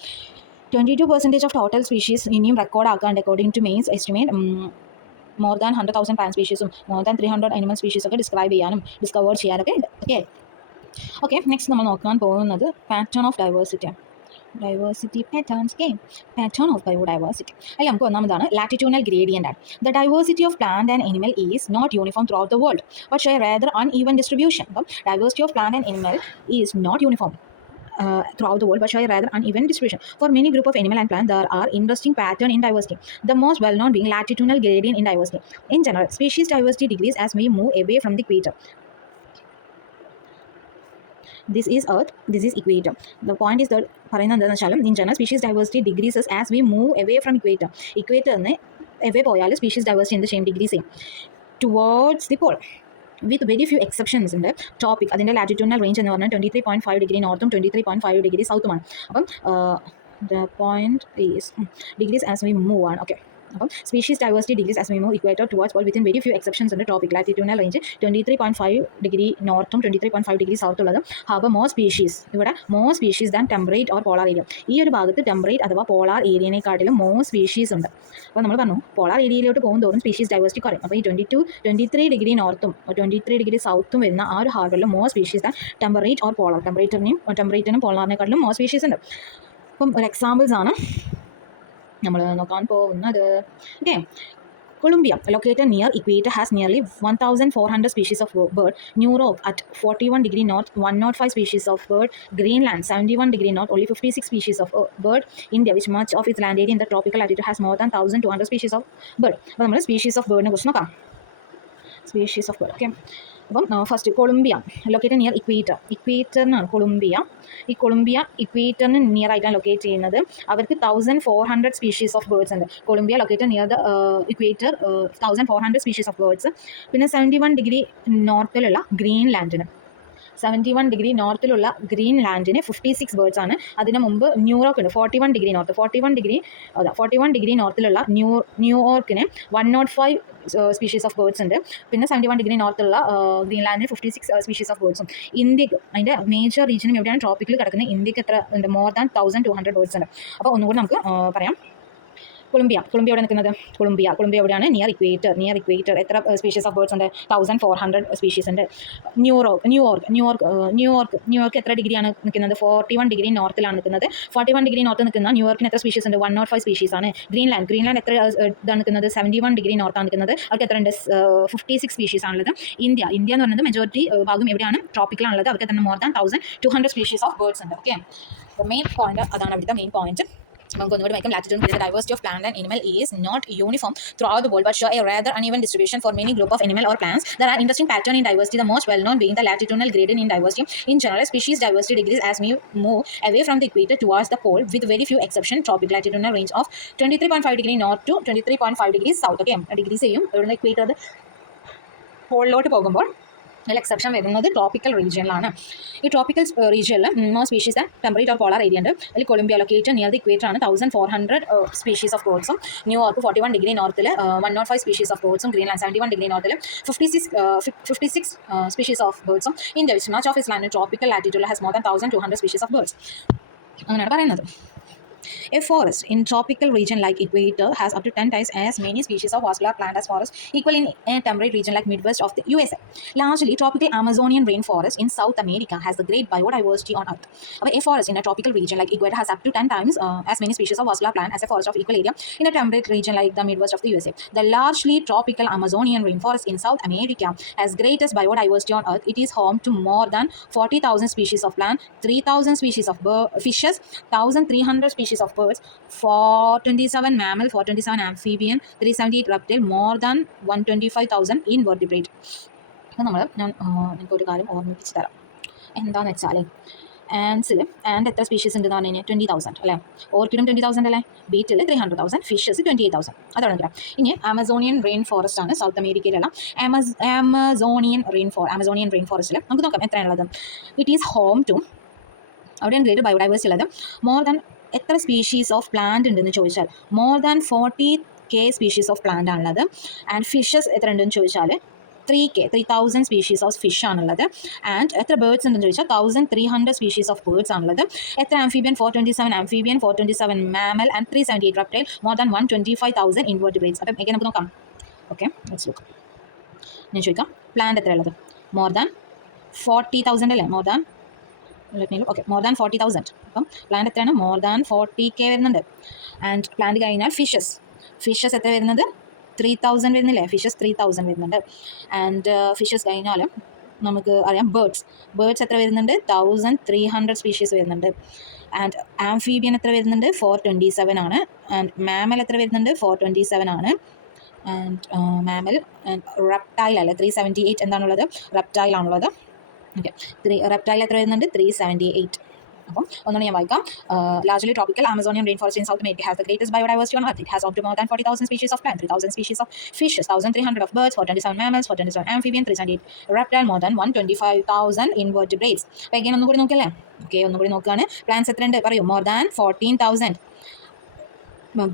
22% ഓഫ് ടോട്ടൽ സ്പീഷീസ് ഇനിയും റെക്കോർഡ് ആക്കാണ്ട് according to May's estimate. More than 100,000 plant സ്പീഷീസും മോർ ദാൻ 300 അനിമൽ സ്പീഷീസൊക്കെ ഡിസ്ക്രൈബ് ചെയ്യാനും ഡിസ്കവർ ചെയ്യാനൊക്കെ ഉണ്ട്. ഓക്കെ നെക്സ്റ്റ് നമ്മൾ നോക്കാൻ പോകുന്നത് pattern of diversity patterns game pattern of biodiversity. അതിൽ നമുക്ക് ഒന്നാമതാണ് ലാറ്റിറ്റ്യൂണൽ ഗ്രേഡിയൻ്റ് ആണ്. The diversity of plant and animal is not uniform throughout the world but share rather uneven distribution. അപ്പം diversity of plant and animal is not uniform throughout the world but share rather uneven distribution. For many group of animal and plant there are interesting pattern in diversity, the most well known being latitudinal gradient in diversity. In general, species diversity decreases as we move away from the equator. This is Earth, this is equator. The point is that പറയുന്നത് എന്താണെന്ന് വെച്ചാൽ in general species diversity decreases as we move away from equator. ഇക്വേറ്ററിന് away പോയാൽ species diversity എന്ത് ചെയ്യും? Decrease ചെയ്യും towards the pole with very few exceptions ഉണ്ട്. Tropic അതിൻ്റെ ലാറ്റിറ്റ്യൂഡിനൽ റേഞ്ച് എന്ന് പറഞ്ഞാൽ 23.5 ഡിഗ്രി നോർത്തും 23.5 ഡിഗ്രി സൗത്തുമാണ്. അപ്പം the point is decreases as we move ആണ്. ഓക്കെ അപ്പം species diversity decreases as we move equator towards pole within very few exceptions ഉണ്ട്. ടോപ്പിക് ലാറ്റിറ്റ്യൂഡിനൽ റേഞ്ച് 23.5 ഡിഗ്രി നോർത്തും 23.5 ഡിഗ്രി സൗത്തുള്ളത്. ഹാവ് മോർ സ്പീഷീസ്, ഇവിടെ more species than temperate or polar area. ഈ ഒരു ഭാഗത്ത് ടെമ്പറേറ്റ് അഥവാ പോളാർ ഏരിയനെക്കാട്ടിലും മോർ സ്പീഷീസ് ഉണ്ട്. അപ്പോൾ നമ്മൾ പറഞ്ഞു പോളാർ ഏരിയയിലോട്ട് പോകുന്നതോറും സ്പീഷീസ് ഡൈവേഴ്സിറ്റി കുറയും. അപ്പോൾ ഈ 23 ഡിഗ്രി നോർത്തും 23 ഡിഗ്രി സൗത്തും വരുന്ന ആ ഒരു ഹാർബറിൽ more species than temperate or polar. ടെമ്പറേറ്റിനും പോളാറിനെക്കാട്ടിലും മോർ സ്പീഷീസ് ഉണ്ട്. അപ്പം ഒരു എക്സാമ്പിൾസ് ആണ് നമ്മൾ നോക്കാൻ പോകുന്നത്. Okay Colombia, located near equator, has nearly 1,400 species of bird. Europe at 41 degree north, 105 species of bird. Greenland, 71 degree north, only 56 species of bird. India, which much of its land area in the tropical latitude, has more than 1,200 species of bird. അപ്പോൾ നമ്മൾ species of ബേർഡിനെ കുറിച്ച് നോക്കാം. Species of bird. Okay അപ്പം first Colombia, located near ഇക്വേറ്ററിനാണ് Colombia. ഈ Colombia ഇക്വേറ്ററിന് near ആയിട്ടാണ് ലൊക്കേറ്റ് ചെയ്യുന്നത്. അവർക്ക് 1,400 സ്പീഷീസ് ഓഫ് ബേർഡ്സ് ഉണ്ട്. Colombia located near the equator, 1,400 species of birds. പിന്നെ 71 ഡിഗ്രി നോർത്തിലുള്ള ഗ്രീൻലാൻഡിന് 71 ഡിഗ്രി നോർത്തിലുള്ള ഗ്രീൻലാൻഡിന് 56 ബേർഡ്സ് ആണ്. അതിന് മുമ്പ് ന്യൂയോർക്ക് ഉണ്ട് 41 ഡിഗ്രി നോർത്ത്. 41 ഡിഗ്രി നോർത്തിലുള്ള ന്യൂയോർക്കിന് 105 സ്പീഷീസ് ഓഫ് ബേർഡ്സ് ഉണ്ട്. പിന്നെ 71 ഡിഗ്രി നോർത്തുള്ള ഗ്രീൻലാൻഡിന് 56 സ്പീഷീസ് ഓഫ് ബേർഡ്സും. ഇന്ത്യക്ക് അതിൻ്റെ മേജർ റീജിയനും എവിടെയാണ് ട്രോപ്പിക്കിൽ കിടക്കുന്നത്. ഇന്ത്യക്ക് എത്ര ഉണ്ട്? മോർ ദാൻ 1,200 ബേർഡ്സ് ഉണ്ട്. അപ്പോൾ ഒന്നുകൂടി നമുക്ക് പറയാം. കൊളംബിയ എവിടെ നിൽക്കുന്നത്? കൊളംബിയ എവിടെയാണ്? Near equator. എത്ര സ്പീഷീസ് ഓഫ് ബേർഡ്സ് ഉണ്ട്? 1,400 സ്പീഷീസ് ഉണ്ട്. ന്യൂയോർക്ക് എത്ര ഡിഗ്രിയാണ് നിൽക്കുന്നത്? 41 ഡിഗ്രി നോർത്തിലാണ് നിൽക്കുന്നത്. 41 ഡിഗ്രി നോർത്ത് നിൽക്കുന്ന ന്യൂയോർക്കിന് എത്ര സ്പീഷീസ് ഉണ്ട്? 105 സ്പീഷീസ് ആണ്. ഗ്രീൻലാൻഡ് എത്ര ഇതാണ് നിൽക്കുന്നത്? 71 ഡിഗ്രി നോർത്താണ് നിൽക്കുന്നത്. അവർക്ക് എത്ര ഉണ്ട്? 56 സ്പീഷീസ് ആണുള്ളത്. ഇന്ത്യ എന്ന് പറയുന്നത് മെജോറിറ്റി ഭാഗം എവിടെയാണ്? ട്രോപ്പിക്കലാണുള്ളത്. അവർക്ക് എത്ര? More than 1,200 species of birds ഉണ്ട്. ഓക്കെ മെയിൻ പോയിന്റ് അതാണ് അവിടുത്തെ main point. Latitude, the diversity of plant and animal is not uniform throughout the world but show a rather uneven distribution for many group of animal or plants. There are interesting pattern in diversity, the most well known being the latitudinal gradient in diversity. In general, species diversity decreases as we move away from the equator towards the pole with very few exceptions. Tropic latitudinal range of 23.5 degree north to 23.5 degrees south. Okay, degrees ചെയ്യും ഇവിടുന്ന് equator പോളിലോട്ട് പോകുമ്പോൾ അതിൽ എക്സെപ്ഷൻ വരുന്നത് ട്രോപ്പിക്കൽ റീജിയനിലാണ്. ഈ tropical റീജിയനിൽ more species and temperate or polar area ഉണ്ട്. അതിൽ Colombia located near the equator ആണ്. 1,400 സ്പീഷീസ് ഓഫ് ബേർഡ്സും. ന്യൂയോർക്ക് 41 ഡിഗ്രി നോർത്തിൽ 105 സ്പീഷീസ് ഓഫ് ബേർഡ്സും. ഗ്രീൻലാൻഡ് 71 ഡിഗ്രി നോർത്തിൽ 56 സ്പീഷീസ് ഓഫ് ബേർഡ്സും. India which much of its land tropical latitude has more than 1,200 species of birds. അങ്ങനെയാണ് പറയുന്നത്. A forest in tropical region like equator has up to 10 times as many species of vascular plant as forest equal in a temperate region like Midwest of the USA. Largely tropical Amazonian rainforest in South America has the great biodiversity on Earth. A forest in a tropical region like equator has up to 10 times as many species of vascular plant as a forest of equal area in a temperate region like the Midwest of the USA. The largely tropical Amazonian rainforest in South America has greatest biodiversity on Earth. It is home to more than 40,000 species of plant, 3,000 species of fishes, 1,300 species species of birds, 427 mammal, 427 amphibian, 378 reptile, more than 125,000 invertebrate. അപ്പോൾ നമ്മൾ എനിക്കൊരു കാര്യം ഓർമ്മിപ്പിച്ച് തരാം. എന്താണെന്ന് വെച്ചാൽ ആൻഡ് എത്ര സ്പീഷീസ് ഉണ്ടെന്ന് പറഞ്ഞു കഴിഞ്ഞാൽ 20,000 അല്ലേ. ഓർക്കിഡും 20,000 അല്ലേ, ബീറ്റിൽ 300,000, ഫിഷസ് 28,000. അതാണ് കിട്ടാം. ഇനി ആമസോണിയൻ റെയിൻ ഫോറസ്റ്റ് ആണ് സൗത്ത് അമേരിക്കയിലുള്ള ആമസോണിയൻ റെയിൻ ഫോറസ്റ്റിൽ നമുക്ക് നോക്കാം എത്രയാണുള്ളത്. ഇറ്റ് ഈസ് ഹോം ടു, അവിടെയാണ് ഗ്രേറ്റ് ബയോഡൈവേഴ്സിറ്റി ഉള്ളത്. മോർ ദാൻ എത്ര സ്പീഷീസ് ഓഫ് പ്ലാന്റ് ഉണ്ടെന്ന് ചോദിച്ചാൽ more than 40K species of plant ആണുള്ളത്. ആൻഡ് ഫിഷസ് എത്ര ഉണ്ടെന്ന് ചോദിച്ചാൽ 3,000 സ്പീഷീസ് ഓഫ് ഫിഷ് ആണുള്ളത്. ആൻഡ് എത്ര ബേർഡ്സ് ഉണ്ടെന്ന് ചോദിച്ചാൽ 1,300 സ്പീഷീസ് ഓഫ് ബേർഡ്സ് ആണുള്ളത്. എത്ര ആംഫീബിയൻ, 427 ആംഫീബിയൻ, 427 mammal and 378 reptile, more than 125,000 ഇൻവേർട്ടിബ്രേറ്റ്സ്. അപ്പം എങ്ങനെ നമുക്ക് നോക്കാം. Okay, let's look. ഞാൻ ചോദിക്കാം പ്ലാന്റ് എത്ര ഉള്ളത്. മോർ ദാൻ 40,000 അല്ലേ, മോർ ദാൻ മോർ ദാൻ 40,000. അപ്പം പ്ലാന്റ് എത്രയാണ്, മോർ ദാൻ 40K വരുന്നുണ്ട്. ആൻഡ് പ്ലാന്റ് കഴിഞ്ഞാൽ ഫിഷസ് എത്ര വരുന്നത്, 3,000 വരുന്നില്ലേ, ഫിഷസ് 3,000 വരുന്നുണ്ട്. ആൻഡ് ഫിഷസ് കഴിഞ്ഞാൽ നമുക്ക് അറിയാം ബേർഡ്സ് എത്ര വരുന്നുണ്ട്, 1,300 സ്പീഷീസ് വരുന്നുണ്ട്. ആൻഡ് ആംഫീബിയൻ എത്ര വരുന്നുണ്ട്, 427 ആണ്. ആൻഡ് മാമൽ എത്ര വരുന്നുണ്ട്, 427 ആണ്. ആൻഡ് മാമൽ റെപ്റ്റൈൽ അല്ലേ 378 എന്താണുള്ളത്, റെപ്റ്റൈൽ ആണുള്ളത്. ഓക്കെ, റെപ്റ്റൈൽ എത്ര വരുന്നുണ്ട്, 378. അപ്പം ഒന്നുകൂടി ഞാൻ വായിക്കാം. Largely tropical Amazonian rainforest in South America has the greatest biodiversity on Earth. It has home to more than 40,000 species of plants, 3,000 species of fishes, 1,300 of birds, 427 mammals, 427 amphibian, 378 reptile, more than 125,000 invertebrates. അപ്പോൾ എങ്ങനെ ഒന്നുകൂടി നോക്കിയല്ലേ. ഓക്കെ, ഒന്നുകൂടി നോക്കുകയാണ്. പ്ലാന്റ്സ് എത്ര ഉണ്ട് പറയൂ, മോർ ദാൻ 14,000.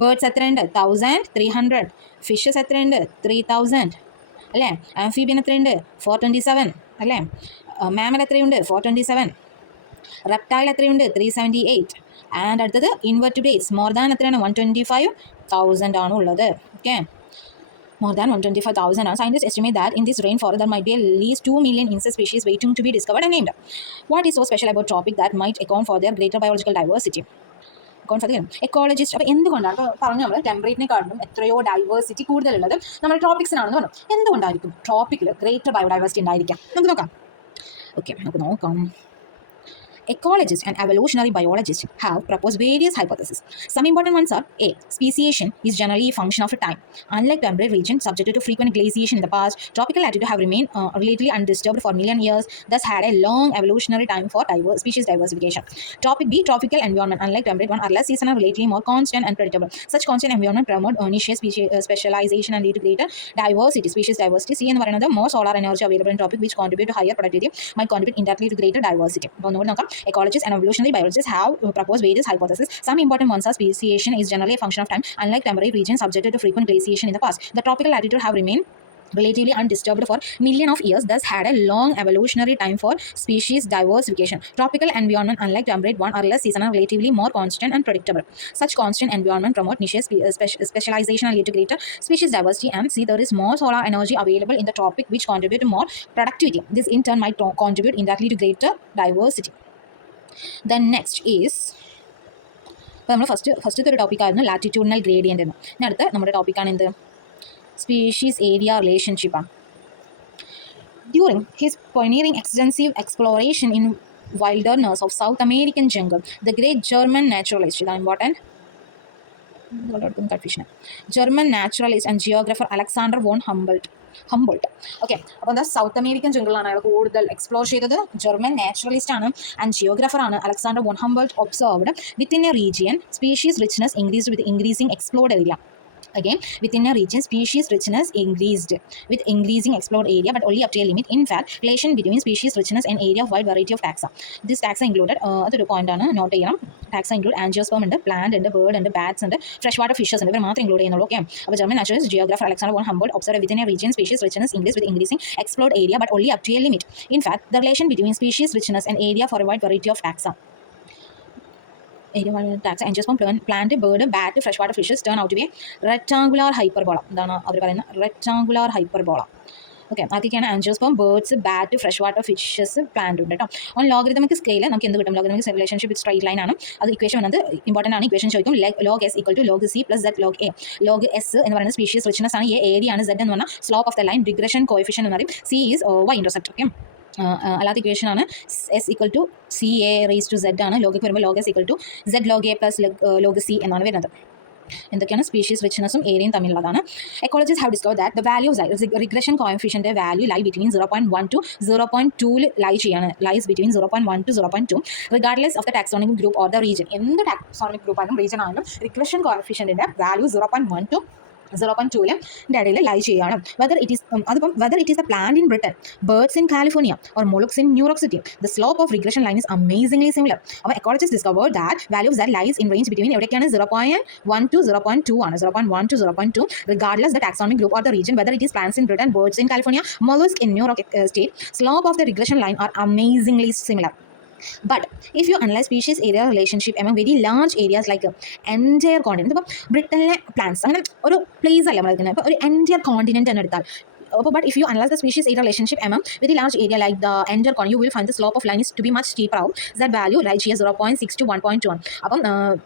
ബേർഡ്സ് എത്രയുണ്ട്, 1,300. ഫിഷസ് എത്രയുണ്ട്, 3,000 അല്ലേ. ആംഫീബിയൻ എത്രയുണ്ട്, 427 അല്ലേ. മാമൽ എത്രയുണ്ട്, 427. റെപ്റ്റൈൽ എത്രയുണ്ട്, 378. ആൻഡ് അടുത്തത് ഇൻവെർട്ടിബ്രേറ്റ്സ് മോർ ദാൻ എത്രയാണ്, 125,000 ആണ് ഉള്ളത്. Okay, more than 125,000. Scientists estimate that in this rainforest there might be at least 2 million insect species waiting to be discovered and named. What is so special about tropic that might account for their greater biological diversity? Ecologist. അപ്പോൾ എന്തുകൊണ്ടാണ് പറഞ്ഞു നമ്മൾ ടെമ്പറേറ്റിനെക്കാളും എത്രയോ ഡൈവേഴ്സിറ്റി കൂടുതലുള്ളത് നമ്മൾ ട്രോപ്പിക്സിനാണെന്ന് പറഞ്ഞു. എന്തുകൊണ്ടായിരിക്കും ട്രോപ്പിക്കിൽ ഗ്രേറ്റർ ബയോഡൈവേഴ്സിറ്റി ഉണ്ടായിരിക്കാം, നമുക്ക് നോക്കാം. ഓക്കെ, നമുക്ക് നോക്കാം. Ecologists and evolutionary biologists have proposed various hypotheses. Some important ones are: A. Speciation is generally a function of time. Unlike temperate regions subjected to frequent glaciation in the past, tropical latitude have remained relatively undisturbed for million years, thus had a long evolutionary time for species diversification. Topic B. Tropical environment. Unlike temperate one, are less seasonal, relatively more constant and predictable. Such constant environment promote niche specialization and lead to greater diversity, species diversity. C എന്ന് പറയുന്നത് more solar energy available in tropic which contribute to higher productivity, might contribute indirectly to greater diversity. ഒന്നുകൂടി നോക്കാം. Ecologists and evolutionary biologists have proposed various hypotheses. Some important ones are: speciation is generally a function of time. Unlike temperate regions subjected to frequent glaciation in the past, the tropical latitude have remained relatively undisturbed for millions of years, thus had a long evolutionary time for species diversification. Tropical environment, unlike temperate one, are less seasonal, relatively more constant and predictable. Such constant environment promote niche specialization and lead to greater species diversity. And C, there is more solar energy available in the tropic which contribute to more productivity. This in turn might contribute indirectly to greater diversity. Then next is നമ്മൾ ഫസ്റ്റത്തെ ഒരു ടോപ്പിക്കായിരുന്നു latitudinal gradient എന്ന്. ഇനി അടുത്ത നമ്മുടെ ടോപ്പിക്കാണ് എന്ത്, സ്പീഷീസ് ഏരിയ റിലേഷൻഷിപ്പാണ്. During his pioneering extensive exploration in wilderness of South American jungle, the great German naturalist, important German naturalist and geographer Alexander von Humboldt. Okay, അപ്പോൾ എന്താ സൗത്ത് അമേരിക്കൻ ജംഗിളാണ് അയാൾ കൂടുതൽ എക്സ്പ്ലോർ ചെയ്തത്. ജർമ്മൻ നാച്ചുറലിസ്റ്റ് ആണ് and geographer ആണ് Alexander von Humboldt. Observed within a region species richness increased with increasing explored area. Again, within a region, species richness increased with increasing explored area, but only up to a limit. In fact, relation between species richness and area of wide variety of taxa. This taxa included അതൊരു point ആണ്, note ചെയ്യണം. Taxa include angiosperm ഉണ്ട്, plant ഉണ്ട്, bird ഉണ്ട്, bats ഉണ്ട്, fresh water fishes ഉണ്ട്. ഇവർ മാത്രം ഇൻക്ലൂഡ് ചെയ്യുന്നുള്ളൂ. ഓക്കെ, അപ്പോൾ German naturalist geographer Alexander von Humboldt observe within a region species richness increased with increasing explored area, but only up to a limit. In fact, the relation between species richness and area for a wide variety of taxa. Taxa angiosperm, plant, bird, bat, freshwater fishes turn out to be a rectangular hyperbola. എന്താണ് അവർ പറയുന്നത്, rectangular hyperbola. Okay, അതൊക്കെയാണ് angiosperm, birds, bat, fresh water fishes, plant ഉണ്ട് കേട്ടോ. On logarithmic scale നമുക്ക് എന്ത് കിട്ടും, logarithmic relationship with straight line ആണ്. അത് ഇക്വേഷൻ വന്നത് ഇമ്പോർട്ടൻ്റ് ആണ്. ഇക്വേഷൻ ചോദിക്കും log S equal to log C plus Z log A. Log S എന്ന് പറയുന്നത് സ്പീഷീസ് റിച്ച്നെസ് ആണ്, എ ഏരിയ ആണ്, സെഡ് എന്ന് പറഞ്ഞാൽ slope of the line, regression coefficient എന്ന് പറയും, C is Y intercept. Okay, അല്ലാത്ത ഇക്വേഷൻ ആണ് S equal to C A raise to Z ആണ്. ലോഗിക്ക് വരുമ്പോൾ log S equal to Z log A plus log C എന്നാണ് വരുന്നത്. എന്തൊക്കെയാണ് സ്പീഷീസ് റിച്ച്നെസ്സും ഏരിയയും തമ്മിലുള്ളതാണ്. Ecologist have discovered that the values regression coefficient value lie between 0.1 to 0.2 lie ചെയ്യാണ്. Lies between 0.1 to 0.2 regardless of the taxonomic group or the region. എന്ത് taxonomic group ആയാലും region ആയാലും റിഗ്രഷൻ കോഎഫിഷ്യന്റിന്റെ വാല്യൂ 0.1 ടു 0.2 ഇടയിൽ ലൈ ചെയ്യാണ്. Whether it is the plant in Britain, birds in California or molluscs in New York city, the slope of regression line is amazingly similar. അപ്പോൾ ecologist discovered that values that lies in range between എവിടെയൊക്കെയാണ് 0.1 to 0.2 ആണ്. 0.1 to 0.2 regardless the taxonomic group or the region, whether it is plants in Britain, birds in California, mollusks in New York state, slope of the regression line are amazingly similar. But if you analyze species area relationship among very large areas like entire continent, ഇപ്പോൾ ബ്രിട്ടനിലെ പ്ലാന്റ്സ് അങ്ങനെ ഒരു പ്ലേസ് അല്ല നമ്മൾ എടുക്കുന്നത്, ഇപ്പോൾ ഒരു entire continent തന്നെ എടുത്താൽ. But if you analyze the species area relationship among very large area like the entire continent, you will find the slope of line is to be much steeper out. That value ലൈ ചെയ്യുക 0.6 to 1.2 ആണ്. അപ്പം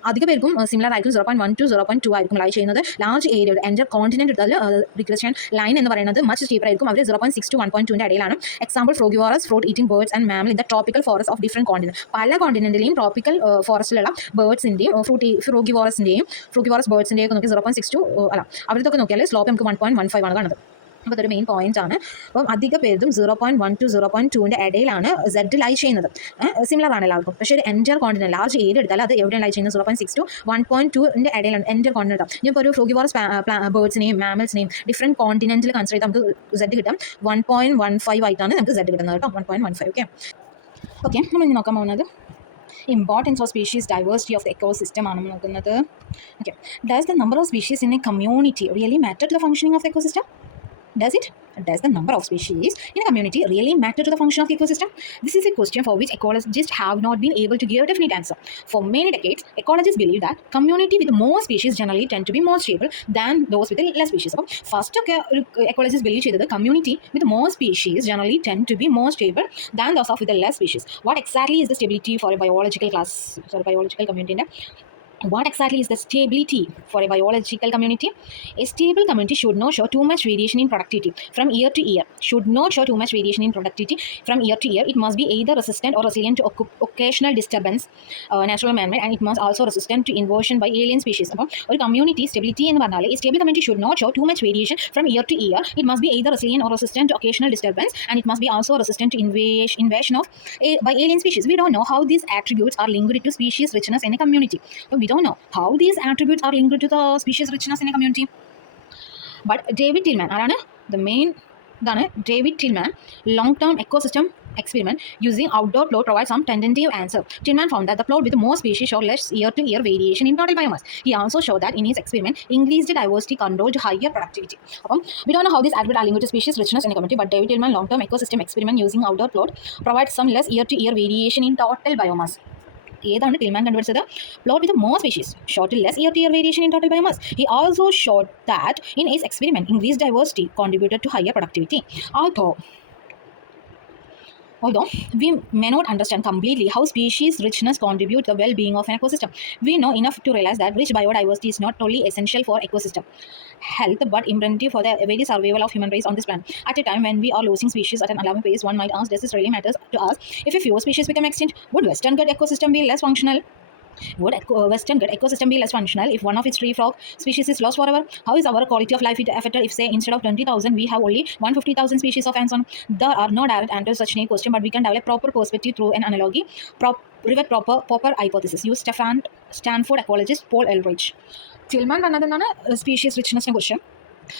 അധിക പേർക്കും സിമിലർ ആയിരിക്കും. 0.1 to 0.2 ആയിരിക്കും ലൈ ചെയ്യുന്നത്. ലാർജ് ഏരിയയുടെ entire continent എടുത്താൽ റിഗ്രഷൻ ലൈൻ എന്ന് പറയുന്നത് മച്ച് സ്റ്റീപ്പർ ആയിരിക്കും. അവർ 0.6 to 1.2 ഇടയിലാണ്. Example frugivorous, fruit eating birds and mammal in the tropical forest of different continent. പല കോണ്ടിനെന്റിലെയും ട്രോപ്പിക്കൽ ഫോറസ്റ്റിലുള്ള ബേർഡ്സിൻ്റെയും ഫ്രോഗിവോറസ് ബേർഡ്സിൻ്റെയും ഒക്കെ നോക്കി 0.6 to അവരുടെ നോക്കിയാൽ സ്ലോപ്പ് നമുക്ക് 1.15 ആണ് കാണുന്നത്. അപ്പോൾ അതൊരു മെയിൻ പോയിന്റ് ആണ്. അപ്പം അധിക പേരും 0.1 ടു 0.2 ഇടയിലാണ് സെഡ് ലൈ ചെയ്യുന്നത്. സിമിലർ ആണ് എല്ലാവർക്കും. പക്ഷേ ഒരു എൻറ്റയർ കോണ്ടിനെന്റ് ലാർജ് ഏരിയ എടുത്താൽ അത് എവിടെയാണ് ലൈ ചെയ്യുന്നത്? 0.6 ടു 1.2 ഇടയിലാണ് എൻറ്റയർ കോണ്ടിനെന്റ്. ഇപ്പോൾ ഒരു ഫ്രോഗിവോറസ് ബേർഡ്സിനെയും മാമൽസിനെയും ഡിഫറെൻറ്റ് കോണ്ടിനെന്റിൽ കൺസിഡർ ചെയ്ത് നമുക്ക് സെഡ് കിട്ടാം 1.15 ആയിട്ടാണ് നമുക്ക് സെഡ് കിട്ടുന്നത് കേട്ടോ. 1.15. ഓക്കെ നമ്മൾ ഇനി നോക്കാൻ പോകുന്നത് importance of species diversity of the ecosystem ആണ് നമ്മൾ നോക്കുന്നത്. Okay, does the number of species in a community really matter to the functioning of the ecosystem? Does it? Does the number of species in a community really matter to the function of the ecosystem? This is a question for which ecologists have not been able to give a definite answer. For many decades, ecologists believe that community with more species generally tend to be more stable than those with less species. So, first, ecologists believe that the community with more species generally tend to be more stable than those of with less species. What exactly is the stability for a biological community? What exactly is the stability for a biological community? A stable community should not show too much variation in productivity from year to year. It must be either resistant or resilient to occasional disturbance, natural man-made, and it must also resistant to invasion by alien species. Or community stability എന്ന് പറഞ്ഞാൽ a stable community should not show too much variation from year to year. It must be either resilient or resistant to occasional disturbance, and it must be also resistant to invasion by alien species. We don't know how these attributes are linked to species richness in a community. We don't know how these attributes are linked to the species richness in a community. But David Tillman, David Tillman long-term ecosystem experiment using outdoor plot provides some tentative answer. Tillman found that the plot with more species showed less year-to-year variation in total biomass. He also showed that in his experiment, increased diversity controlled higher productivity. We don't know how these attributes are linked to species richness in a community, but David Tillman long-term ecosystem experiment using outdoor plot provides some less year-to-year variation in total biomass. ഏതാണ് Tilman കണ്ടുപിടിച്ചത്? Plot with more species short less year to year variation in total biomass. He also showed that in his experiment increase diversity contributed to higher productivity. Although we may not understand completely how species richness contributes to the well-being of an ecosystem, we know enough to realize that rich biodiversity is not only essential for ecosystem health but imperative for the very survival of human race on this planet. At a time when we are losing species at an alarming pace, one might ask, does this really matter to us? If a few species become extinct, would Western Ghats ecosystem be less functional? Would Western Ghats ecosystem be less functional if one of its tree frog species is lost forever? How is our quality of life affected if, say, instead of 20,000, we have only 150,000 species of ants on? There are no direct answers to such a question, but we can develop proper perspective through an analogy. Proper hypothesis. Use Stanford ecologist Paul Ehrlich. Tillman പറഞ്ഞതാണ് species റിച്ച്നെസ്സിനെ കുറിച്ച്.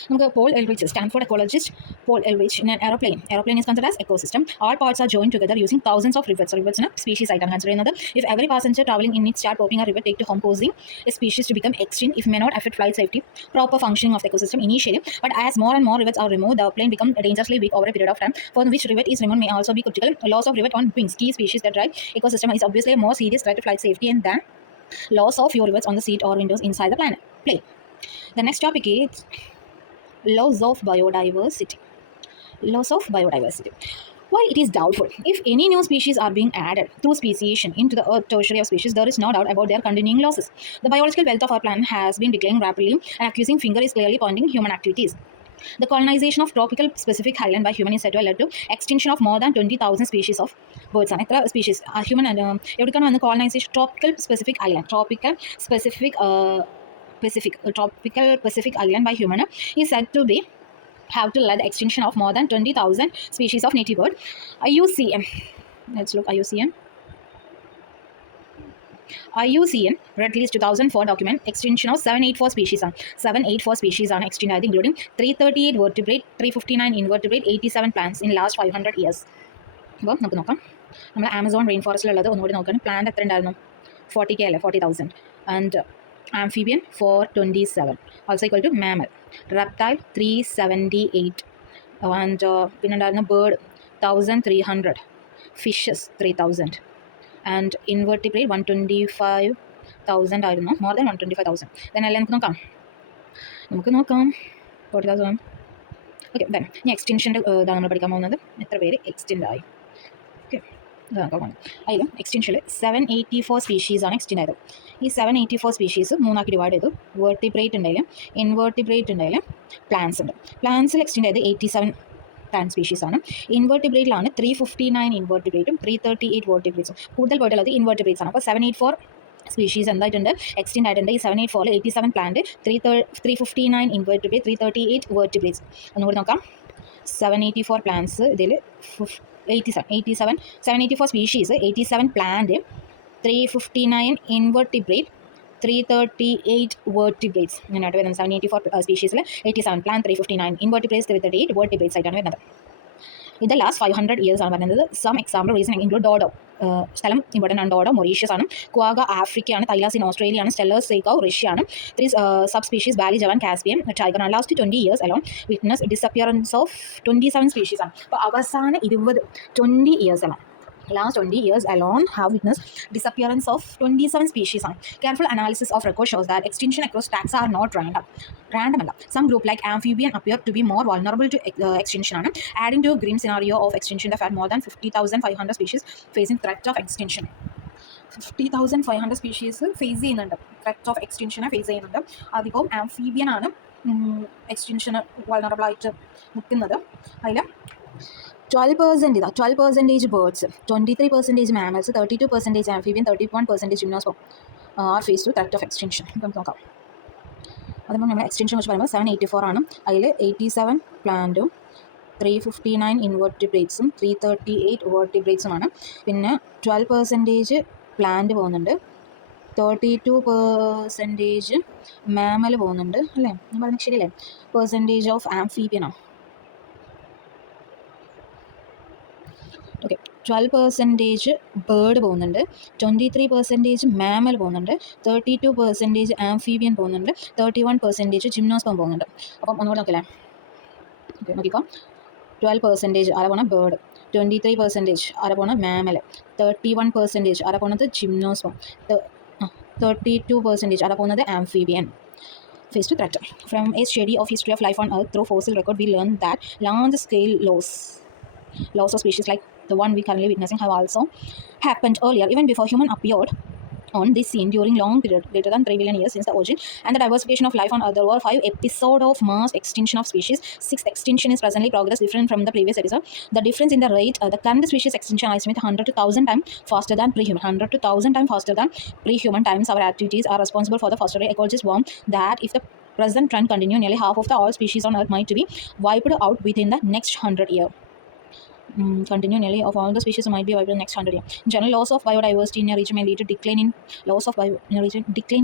നമുക്ക് Paul Ehrlich, Stanford ecologist Paul Ehrlich, in an aeroplane is considered as ecosystem. All parts are joined together using thousands of rivets. Rivets species ആയിട്ടാണ് കൺസിഡർ ചെയ്യുന്നത്. If every passenger traveling in it start popping a rivet take to home, causing a species to become extinct if may not affect flight safety, proper functioning of the ecosystem initially. But as more and more rivets are removed, the plane becomes dangerously weak over a period of time. For which rivet is removed may also be critical. Loss of rivet on wings, key species that drive ecosystem, is obviously a more serious threat to flight safety than loss of your rivets on the seat or windows inside the plane. The next topic is loss of biodiversity. While it is doubtful if any new species are being added through speciation into the earth tertiary of species, there is no doubt about their continuing losses. The biological wealth of our planet has been declining rapidly, and accusing finger is clearly pointing human activities. The colonization of tropical specific island by human is said to have led to extinction of more than 20,000 species of birds. ആണ് എത്ര species human എവിടേക്കാണ് വന്ന് colonisation tropical specific island tropical Pacific island by human is said to be have to lead the extinction of more than 20,000 species of native bird. IUCN, let's look IUCN. IUCN Red List 2004 document extinction of 784 species ആണ് 784 species ആണ് extinct ആയത്, including 338 vertebrate, 359 invertebrate, 87 plants in last 500 years. അപ്പോൾ നമുക്ക് നോക്കാം. നമ്മൾ Amazon rain ഫോറസ്റ്റിലുള്ളത് ഒന്നുകൂടി നോക്കുകയാണ്. പ്ലാന്റ് എത്ര ഉണ്ടായിരുന്നു? 40K അല്ലേ, 40,000. And amphibian 427, also equal to mammal. Reptile 378, and പിന്നെ bird 1300, fishes 3000, and invertebrate 125,000 ആയിരുന്നു, more than 125,000. then അല്ലേ നമുക്ക് നോക്കാം 40,000. ഓക്കെ, ദെൻ ഇനി എക്സ്റ്റെൻഷൻ്റെ ഇതാണ് നമ്മൾ പഠിക്കാൻ പോകുന്നത്. എത്ര പേര് എക്സ്റ്റെൻഡ് ആയി? ഓക്കെ, അതിൽ എക്സ്റ്റെൻഷനിൽ 784 സ്പീഷീസാണ് എക്സ്റ്റെൻഡ് ആയത്. ഈ 784 സ്പീഷീസ് മൂന്നാക്കി ഡിവൈഡ് ചെയ്തു. വെർട്ടിബ്രേറ്റ് ഉണ്ടെങ്കിലും ഇൻവെർട്ടിബ്രേറ്റ് ഉണ്ടെങ്കിലും പ്ലാന്റ്സ് ഉണ്ട്. പ്ലാന്റ്സിൽ എക്സ്റ്റെൻഡ് ചെയ്ത് 87 പ്ലാന്റ് സ്പീഷീസാണ്. ഇൻവെർട്ടിബ്രേറ്റിലാണ് 359 ഇൻവെർട്ടിബ്രേറ്റും 338 വെർട്ടിബ്രേറ്റ്സും. കൂടുതൽ പോയിട്ടുള്ളത് ഇൻവെർട്ടിബ്രേറ്റ്സ് ആണ്. അപ്പോൾ 784 സ്പീഷീസ് എന്തായിട്ടുണ്ട്? എക്സ്റ്റെൻഡ് ആയിട്ടുണ്ട്. ഈ 784 87 പ്ലാന്റ്, 359 ഇൻവെർട്ടിബ്രേറ്റ്, 338 വെർട്ടിബ്രേറ്റ്സ്. ഒന്നുകൂടി നോക്കാം. 784 പ്ലാന്റ്സ്, ഇതിൽ 784 സ്പീഷീസ്, 87 പ്ലാന്റ്, 359 ഇൻവെർട്ടിബ്രേറ്റ്, 338 വെർട്ടിബ്രേറ്റ്സ്. ഇങ്ങനെയായിട്ട് വരുന്നത്. 784 സ്പീഷീസിൽ 87 പ്ലാന്റ്, 359 ഇൻവെർട്ടിബ്രേറ്റ്സ്, 338 വെർട്ടിബ്രേറ്റ്സ് ആയിട്ടാണ് വരുന്നത്. ഇത് ലാസ്റ്റ് 500 ഇയേഴ്സ് ആണ് പറയുന്നത്. Some example reason include dodo, സ്ഥലം ഇമ്പോർട്ടൻ്റ് ആണ്. ഡോഡോ മൊറീഷ്യസ് ആണ്. ക്വാഗ ആഫ്രിക്കയാണ്. തൈലാസിൻ ഓസ്ട്രേലിയ ആണ്. സ്റ്റെല്ലേഴ്സ് സേക്കൗ റഷ്യ ആണ്. 3 subspecies Bali Javan Caspian tiger ആണ്. Last 20 years alone witness disappearance of 27 species ആണ്. അപ്പോൾ അവസാന 20 ഇയേഴ്സ് ആണ്. Last 20 years alone have witnessed disappearance of 27 species. Careful analysis of record shows that extinction across taxa are not random. Some group like amphibian appear to be more vulnerable to extinction. Adding to a grim scenario of extinction, the fact more than 50,500 species facing threat of extinction. 50,500 species face ചെയ്യുന്നുണ്ട്, threat of extinction face ചെയ്യുന്നുണ്ട്. അധികവും ആംഫീബിയൻ ആണ് എക്സ്റ്റെൻഷന് വൾണറബിൾ ആയിട്ട് നിൽക്കുന്നത്. അതിൽ 12% birds, 23% mammals, 32% amphibian, 31% gymnosperm are faced with threat of extinction. നമുക്ക് നോക്കാം. അതുമ്പോൾ നമ്മൾ എക്സ്റ്റെൻഷൻ വെച്ച് പറയുമ്പോൾ 784 ആണ്. അതിൽ 87 പ്ലാന്റും 359 ഇൻവെർട്ടിബ്രേറ്റ്സും 338 വെർട്ടിബ്രേറ്റ്സുമാണ്. പിന്നെ 12% പ്ലാന്റ് പോകുന്നുണ്ട്, 32% മാമൽ പോകുന്നുണ്ട് അല്ലേ? ഞാൻ പറഞ്ഞത് ശരിയല്ലേ? പെർസെൻറ്റേജ് ഓഫ് ആംഫീബിയനാണ്. ഓക്കെ, 12% ബേർഡ് പോകുന്നുണ്ട്, 23% മാമൽ പോകുന്നുണ്ട്, 32% ആംഫീബിയൻ പോകുന്നുണ്ട്, 31% ജിംനോസ്പം പോകുന്നുണ്ട്. അപ്പം ഒന്നുകൂടെ നോക്കില്ലേ? ഓക്കെ, നോക്കിക്കോ. 12% ആരെ പോണ ബേർഡ്, 23% ആരെ പോണ മാമൽ, 31% ആരെ പോകുന്നത് ജിംനോസ്പം, 32% ആരെ പോകുന്നത് amphibian. Face to threat. From a study of history of life on Earth through fossil record, we learned that large-scale loss of species like the one we currently witnessing have also happened earlier, even before human appeared on this scene during long period greater than 3 billion years since the origin and the diversification of life on Earth. There were 5 episodes of mass extinction of species. 6th extinction is presently progress different from the previous episode. The difference in the rate, the current species extinction I estimate 100 to 1000 times faster than pre-human. 100 to 1000 times faster than pre-human times. Our activities are responsible for the faster rate. Ecologists warn that if the present trend continue, nearly half of the all species on Earth might be wiped out within the next 100 years. Nearly of all the species might be wiped in the next 100 years. General loss of biodiversity in a region may lead to decline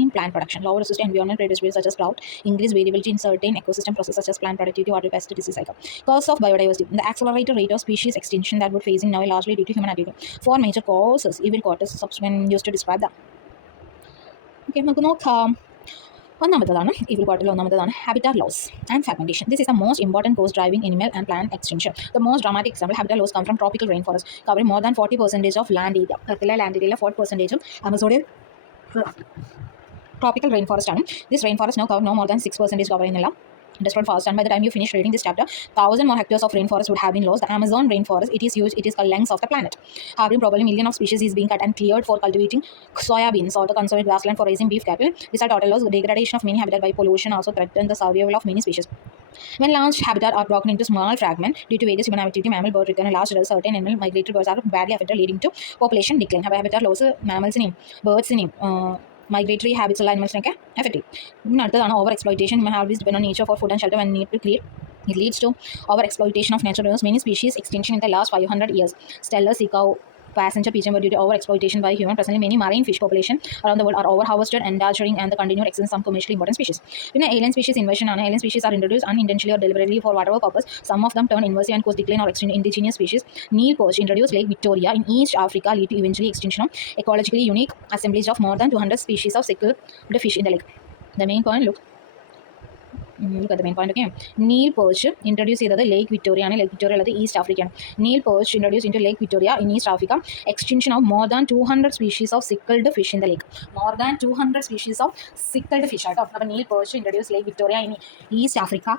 in plant production, lower resistant environment predisposed such as drought, increased variability in certain ecosystem processes such as plant productivity, water, pest, disease cycle. Cause of biodiversity: the accelerated rate of species extinction that would facing now largely due to human activity. 4 major causes evil quotes subsequent used to describe that. Okay, നമുക്ക് നോക്കാം. ഒന്നാമത്തേതാണ് evil quarter. ഒന്നാമത്തേതാണ് habitat loss and fragmentation. This is the most important cause driving animal and plant extinction. The most dramatic example, habitat loss, come from tropical rainforest covering more than 40% of land area. Earthile land area 40% Amazonian tropical rainforest ആണ്. This rainforest now cover no more than 6% covering destroyed fast, and by the time you finish reading this chapter, 1,000 more hectares of rainforest would have been lost. The Amazon rainforest, it is huge, it is the length of the planet, having probably millions of species is being cut and cleared for cultivating soybeans or the conserved grassland for raising beef cattle. Besides total loss, degradation of many habitat by pollution also threaten the survival of many species. When large habitats are broken into small fragments due to various human activity, mammal bird return, large results, certain animal migratory birds are badly affected, leading to population decline. Habitat loss mammals birds migratory habits ഉള്ള animals affected. പിന്നെ അടുത്തതാണ് over exploitation. Human habits depend on nature for food and shelter when need to create. It leads to over exploitation of natural resources. Many species extinction in the last 500 years. Stellar sea cow, passenger pigeon were due to over exploitation by human. Presently, many marine fish population around the world are over harvested, endangering and the continued existence of some commercially important species. പിന്നെ alien species invasion ആണ്. Alien species are introduced unintentionally or deliberately for whatever purpose. Some of them turn invasive and cause decline or extinct. Indigenous species. Neil perch introduced Lake Victoria in East Africa lead to eventually extinction of ecologically unique assemblage of more than 200 species of cichlid fish in the lake. The main point, look at the main point. Okay, Neil perch introduced either the Lake Victoria and Lake Victoria or the East African. Neil perch introduced into Lake Victoria in East Africa. Extinction of more than 200 species of cichlid fish in the lake. More than 200 species of cichlid fish. Neil perch introduced Lake Victoria in East Africa.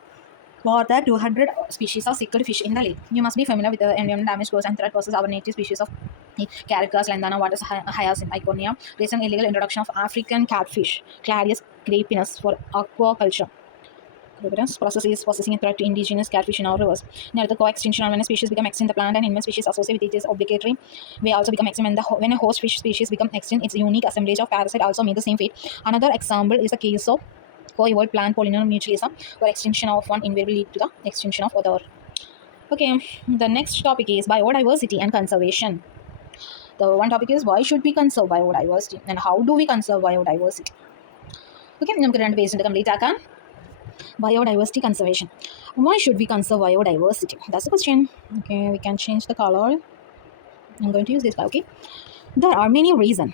More than 200 species of cichlid fish in the lake. You must be familiar with the environment damage caused and threat versus our native species of Caracas, Lantana, what is hyacinth, Iconia. Recent illegal introduction of African catfish, Clarius crapinus for aquaculture. Processing a threat to indigenous catfish in our rivers. Now, the co-extinction when a species become extinct, the plant and animal species associated with it is obligatory. They also become extinct when a host fish species become extinct. Its unique assemblage of parasite also meet the same fate. Another example is the case of co-evolved plant pollinator mutualism, where extinction of one invariably lead to the extinction of other. Okay, the next topic is biodiversity and conservation. The one topic is why should we conserve biodiversity and how do we conserve biodiversity? Okay, നമുക്ക് രണ്ട് page complete ആക്കാം. Biodiversity conservation. Why should we conserve biodiversity? That's the question. Okay, we can change the color. I'm going to use this. Okay, there are many reasons.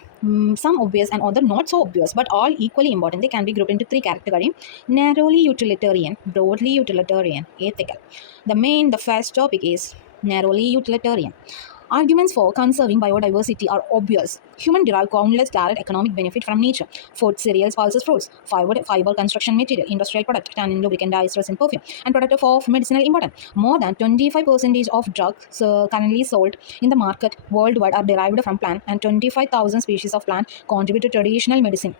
Some obvious and other not so obvious, but all equally important. They can be grouped into three categories: narrowly utilitarian, broadly utilitarian, ethical. The first topic is narrowly utilitarian. Arguments for conserving biodiversity are obvious. Humans derive countless direct economic benefit from nature: food, cereals, pulses, fruits, fiber, construction material, industrial product, tannin, lubricant, dyes, resin, perfume, and product of medicinal importance. More than 25% of drugs currently sold in the market worldwide are derived from plant, and 25,000 species of plant contribute to traditional medicine.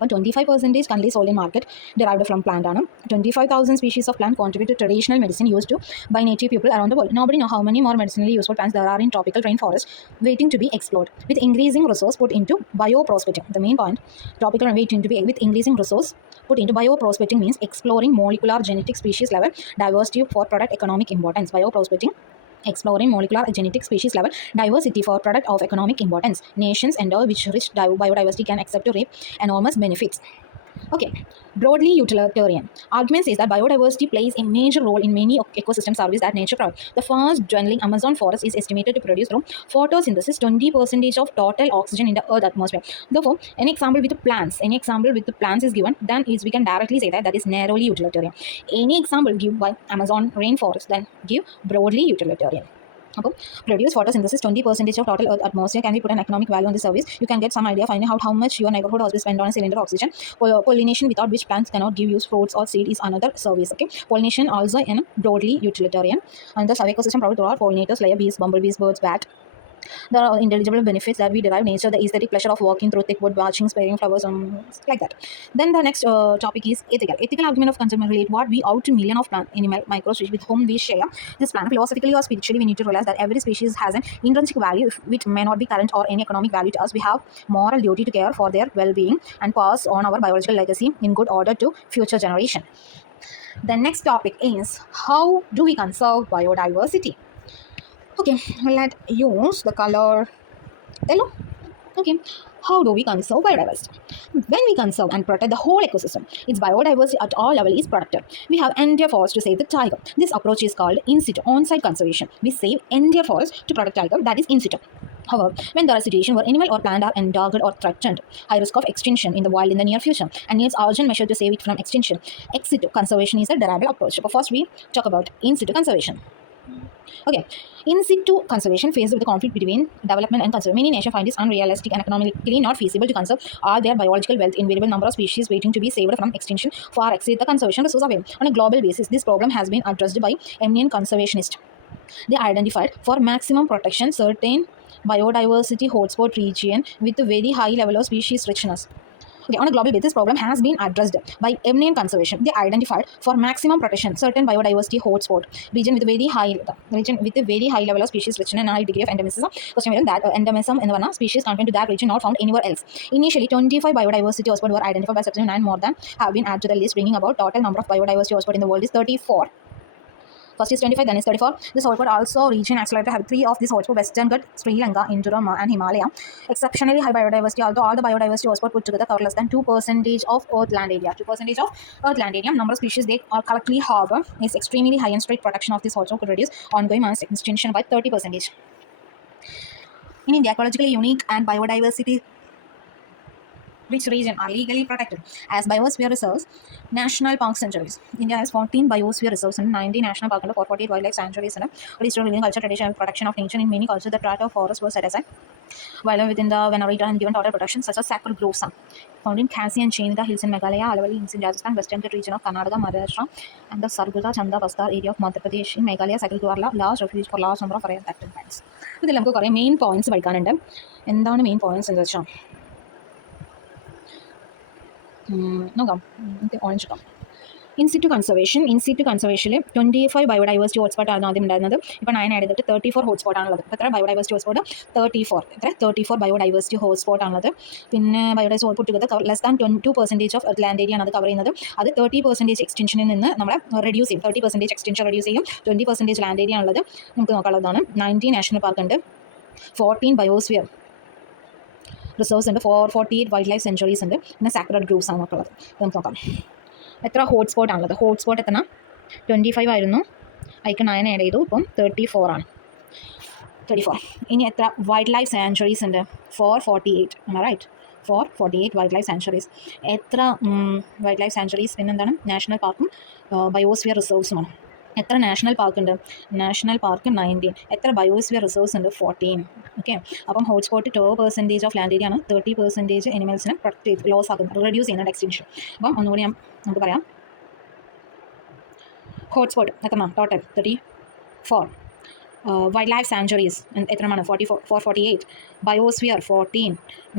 25% currently sold in market derived from plant. 25,000 species of plant contribute to traditional medicine used by native people around the world. Nobody knows how many more medicinally useful plants there are in tropical rainforest waiting to be explored. With increasing resource put into bioprospecting, the main point, tropical waiting to be with increasing resource put into bioprospecting means exploring molecular genetic species level diversity for product economic importance. Bioprospecting exploring molecular genetic species level diversity for product of economic importance. Nations endow which rich biodiversity can accept to reap enormous benefits. Okay, broadly utilitarian. Argument says that biodiversity plays a major role in many ecosystem services that nature provides. The fast dwindling Amazon forest is estimated to produce through photosynthesis 20% of total oxygen in the Earth atmosphere. Therefore, any example with the plants is given, then we can directly say that is narrowly utilitarian. Any example given by Amazon rainforest, then give broadly utilitarian. Produce photosynthesis 20% of total Earth atmosphere can be put an economic value on the service. You can get some idea finding out how much your neighborhood hospital spend on a cylinder oxygen. Pollination without which plants cannot give you fruits or seed is another service. Okay, pollination also in broadly utilitarian. And the ecosystem provided through our pollinators, layer bees, bumblebees, birds, bat. There are intelligible benefits that we derive nature, the aesthetic pleasure of walking through thick wood, watching, spraying flowers, like that. Then the next topic is ethical. Ethical argument of consumer relate what we owe to million of plant animal microspecies with whom we share this planet. Philosophically or spiritually, we need to realize that every species has an intrinsic value which may not be current or any economic value to us. We have moral duty to care for their well-being and pass on our biological legacy in good order to future generation. The next topic is how do we conserve biodiversity? Okay, let's use the color yellow. Okay, how do we conserve biodiversity? When we conserve and protect the whole ecosystem, its biodiversity at all levels is protected. We have entire forest to save the tiger. This approach is called in situ, on-site conservation. We save entire forest to protect tiger, that is in situ. However, when there are situations where animal or plant are endangered or threatened, high risk of extinction in the wild in the near future, and needs urgent measure to save it from extinction, ex situ conservation is a derived approach. But first, we talk about in situ conservation. Okay, in situ conservation faced with the conflict between development and conservation. Many nations find this unrealistic and economically not feasible to conserve all their biological wealth. Invariable number of species waiting to be saved from extinction far exceed the conservation resource available. On a global basis, this problem has been addressed by eminent conservationists. They identified for maximum protection certain biodiversity hotspot region with a very high level of species richness. Okay, on a global basis, this problem has been addressed by MNN Conservation. They identified for maximum protection certain biodiversity hotspot region with a very high level of species richness and high degree of endemism. Question is that endemism in the species confined to that region not found anywhere else. Initially, 25 biodiversity hotspots were identified by September 9. More than have been added to the list, bringing about total number of biodiversity hotspots in the world is 34. First is 25, then is 34. This hotspot also region accelerated have three of these hotspots: Western Ghats, Sri Lanka, Indorama, and Himalaya. Exceptionally high biodiversity, although all the biodiversity hotspots put together cover less than 2% of Earth land area. 2% of Earth land area. Number of species they are collectively harbor is extremely high, and strict protection of this hotspot could reduce ongoing mass extinction by 30%. In India, ecologically unique and biodiversity which region are legally protected as biosphere reserves, national park sanctuaries. India has 14 biosphere reserves and 90 national parks and 448 wildlife sanctuaries and restored living culture, tradition, and protection of nature. In many cultures, the threat of forest was set aside. Wildlife within the Venerita and given total protection, such as sacred groves found in Khasi and Chainida hills in Meghalaya, Alavali hills in Rajasthan, Western Ghats region of Karnataka, Maharashtra, and the Sarguja Chanda Bastar area of Madhya Pradesh. In Meghalaya, sacred groves are large refuge for large number of rare protected plants. ഇതിൽ നമുക്ക് കുറേ main points പഠിക്കാനുണ്ട്. എന്താണ് main points എന്ന് വെച്ചാൽ നോക്കാം, നമുക്ക് ഓറഞ്ച് എടുക്കാം. ഇൻ സിറ്റു കൺസർവേഷനിൽ 25 ബയോഡൈവേഴ്സിറ്റി ഹോട്ട്സ്പോട്ട് ആണ് ആദ്യം ഉണ്ടായിരുന്നത്. ഇപ്പോൾ 9 ആഡ് ചെയ്തിട്ട് 34 ഹോട്ട്സ്പോട്ട് ആണുള്ളത്. ഇപ്പോൾ എത്ര ബയോഡൈവേഴ്സിറ്റി ഹോട്ട്സ്പോട്ട്? 34 ബയോഡൈവേഴ്സിറ്റി ഹോട്ട്സ്പോട്ട് ആണുള്ളത്. പിന്നെ biodiversity hotspot together less than 2% of earth land area ആണ് അത് കവർ ചെയ്യുന്നത്. അത് 30% എക്സ്റ്റൻഷനിൽ നിന്ന് നമ്മളെ റിഡ്യൂസ് ചെയ്യും. 30% എക്സ്റ്റൻഷൻ റിഡ്യൂസ് ചെയ്യും. 20% ലാൻഡ് ഏരിയ ആണുള്ളത്. നമുക്ക് നോക്കാനുള്ളതാണ്. 19 നാഷണൽ പാർക്ക് ഉണ്ട്, 14 ബയോസ്ഫിയർ റിസർവ്സ് ഉണ്ട്, 448 വൈൽഡ് ലൈഫ് സെഞ്ചുറീസ് ഉണ്ട്, പിന്നെ സാക്രഡ് ഗ്രൂപ്പ്സ് ആണ് നമുക്കുള്ളത്. നമുക്ക് നോക്കാം എത്ര ഹോട്ട്സ്പോട്ട് ആണുള്ളത്. ഹോട്ട്സ്പോട്ട് എത്ര? 25 ആയിരുന്നു, അതിക്ക് 9 ആഡ് ചെയ്തു, ഇപ്പം 34 ആണ്. 34. ഇനി എത്ര വൈൽഡ് ലൈഫ് സാങ്ച്വറീസ് ഉണ്ട്? 448. Right, 448 wild life sanctuaries. എത്ര വൈൽഡ് ലൈഫ് സാങ്ച്വറീസ്? പിന്നെന്താണ്? നാഷണൽ പാർക്കും ബയോസ്ഫിയർ റിസർവ്സുമാണ്. എത്ര നാഷണൽ പാർക്ക് ഉണ്ട്? National park 19. എത്ര ബയോസ്ഫിയർ റിസർവ്സ് ഉണ്ട്? 14. ഓക്കെ, അപ്പം ഹോട്ട്സ്പോട്ട് 12% ഓഫ് ലാൻഡ് ഏരിയ ആണ്. 30% എനിമൽസിനെ പ്രൊട്ടക്ട് ചെയ്ത് ലോസ് ആക്കുന്നത്, റെഡ്യൂസ് ചെയ്യുന്നുണ്ട് എക്സ്റ്റൻഷൻ. അപ്പം ഒന്നുകൂടി നമുക്ക് പറയാം. ഹോട്ട്സ്പോട്ട് എത്ര? ടോട്ടൽ 34. വൈൽഡ് ലൈഫ് സാങ്ച്വറീസ് എത്രമാണ്? 448. ബയോസ്ഫിയർ 14.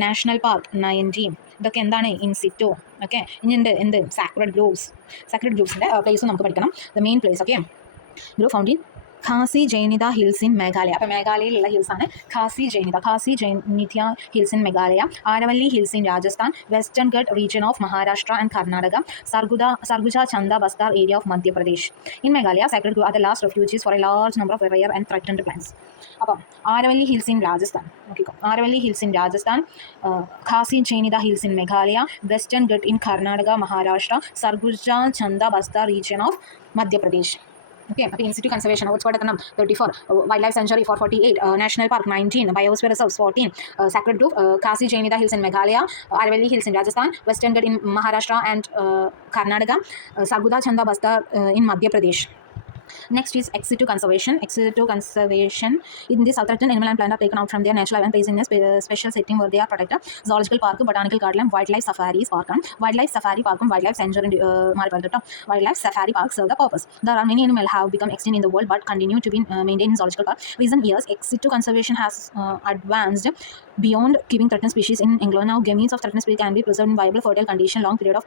National park 19. ഇതൊക്കെ എന്താണ്? In situ. ഓക്കെ, ഇനി എന്ത് സാക്രഡ് ഗ്രൂപ്പ്സിൻ്റെ പ്ലേസും നമുക്ക് പഠിക്കണം. The main place. Okay, group found in Khasi Jaintia hills in Meghalaya. അപ്പോൾ മേഘാലയയിലുള്ള ഹിൽസാണ് Khasi Jaintia hills in Meghalaya, Aravalli hills in Rajasthan, Western Ghat region of Maharashtra and Karnataka, Surguja Chanda Bastar area of Madhya Pradesh. In Meghalaya, sacred group are the last refugees for a large number of rare and threatened plants. അപ്പം Aravalli hills in Rajasthan, നോക്കിക്കോ, Aravalli hills in Rajasthan, Khasi Jaintia hills in Meghalaya, Western Ghat in Karnataka Maharashtra, Surguja Chanda Bastar region of Madhya Pradesh. Okay, അപ്പോൾ institute conservation hotspot എത്തണം 34, wild life sanctuary 448, national park 19, biosphere reserves 14, sacred group Khasi Jaintia hills in Meghalaya, Aravalli hills in Rajasthan, Western Ghat in Maharashtra and Karnataka, Surguja Chanda Bastar in Madhya Pradesh. Next is ex situ conservation. Ex situ conservation. In this, threatened animal and plant are taken out from their natural and placed in a special setting where they are protected. Zoological park, botanical garden, wildlife safaris park, wildlife safari park, wildlife sanctuary. Wildlife safari park serve the purpose. There are many animals have become extinct in the world but continue to be maintained in zoological park. Recent years, ex situ conservation has advanced beyond keeping threatened species in England. Now, gametes of threatened species can be preserved in viable fertile condition. Long period of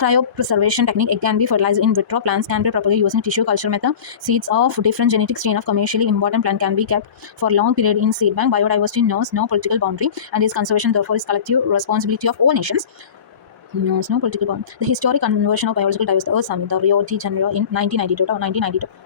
cryopreservation technique. It can be fertilized in vitro. Plants can be propagated using tissue culture method. Seeds of different genetic strain of commercially important plant can be kept for long period in seed bank. Biodiversity knows no political boundary, and its conservation therefore is collective responsibility of all nations. Knows no political boundary. The historic conversion of biological diversity, Earth Summit, the Rio de Janeiro in 1992,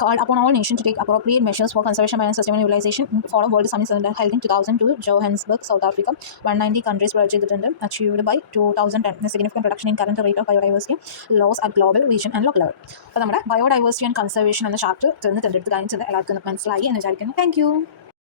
called upon all nations to take appropriate measures for conservation and sustainable utilization. Follow World Summit held in 2002, Johannesburg, South Africa. 190 countries were achieved by 2010. A significant reduction in current rate of biodiversity loss at global, region and local level. അപ്പോൾ നമ്മുടെ biodiversity and conservation എന്ന ചാപ്റ്റർ തീർന്നിട്ടുണ്ട്. എടുത്ത് കാണിച്ചത് എല്ലാവർക്കും മനസ്സിലായി എന്ന് വിചാരിക്കുന്നു. Thank you.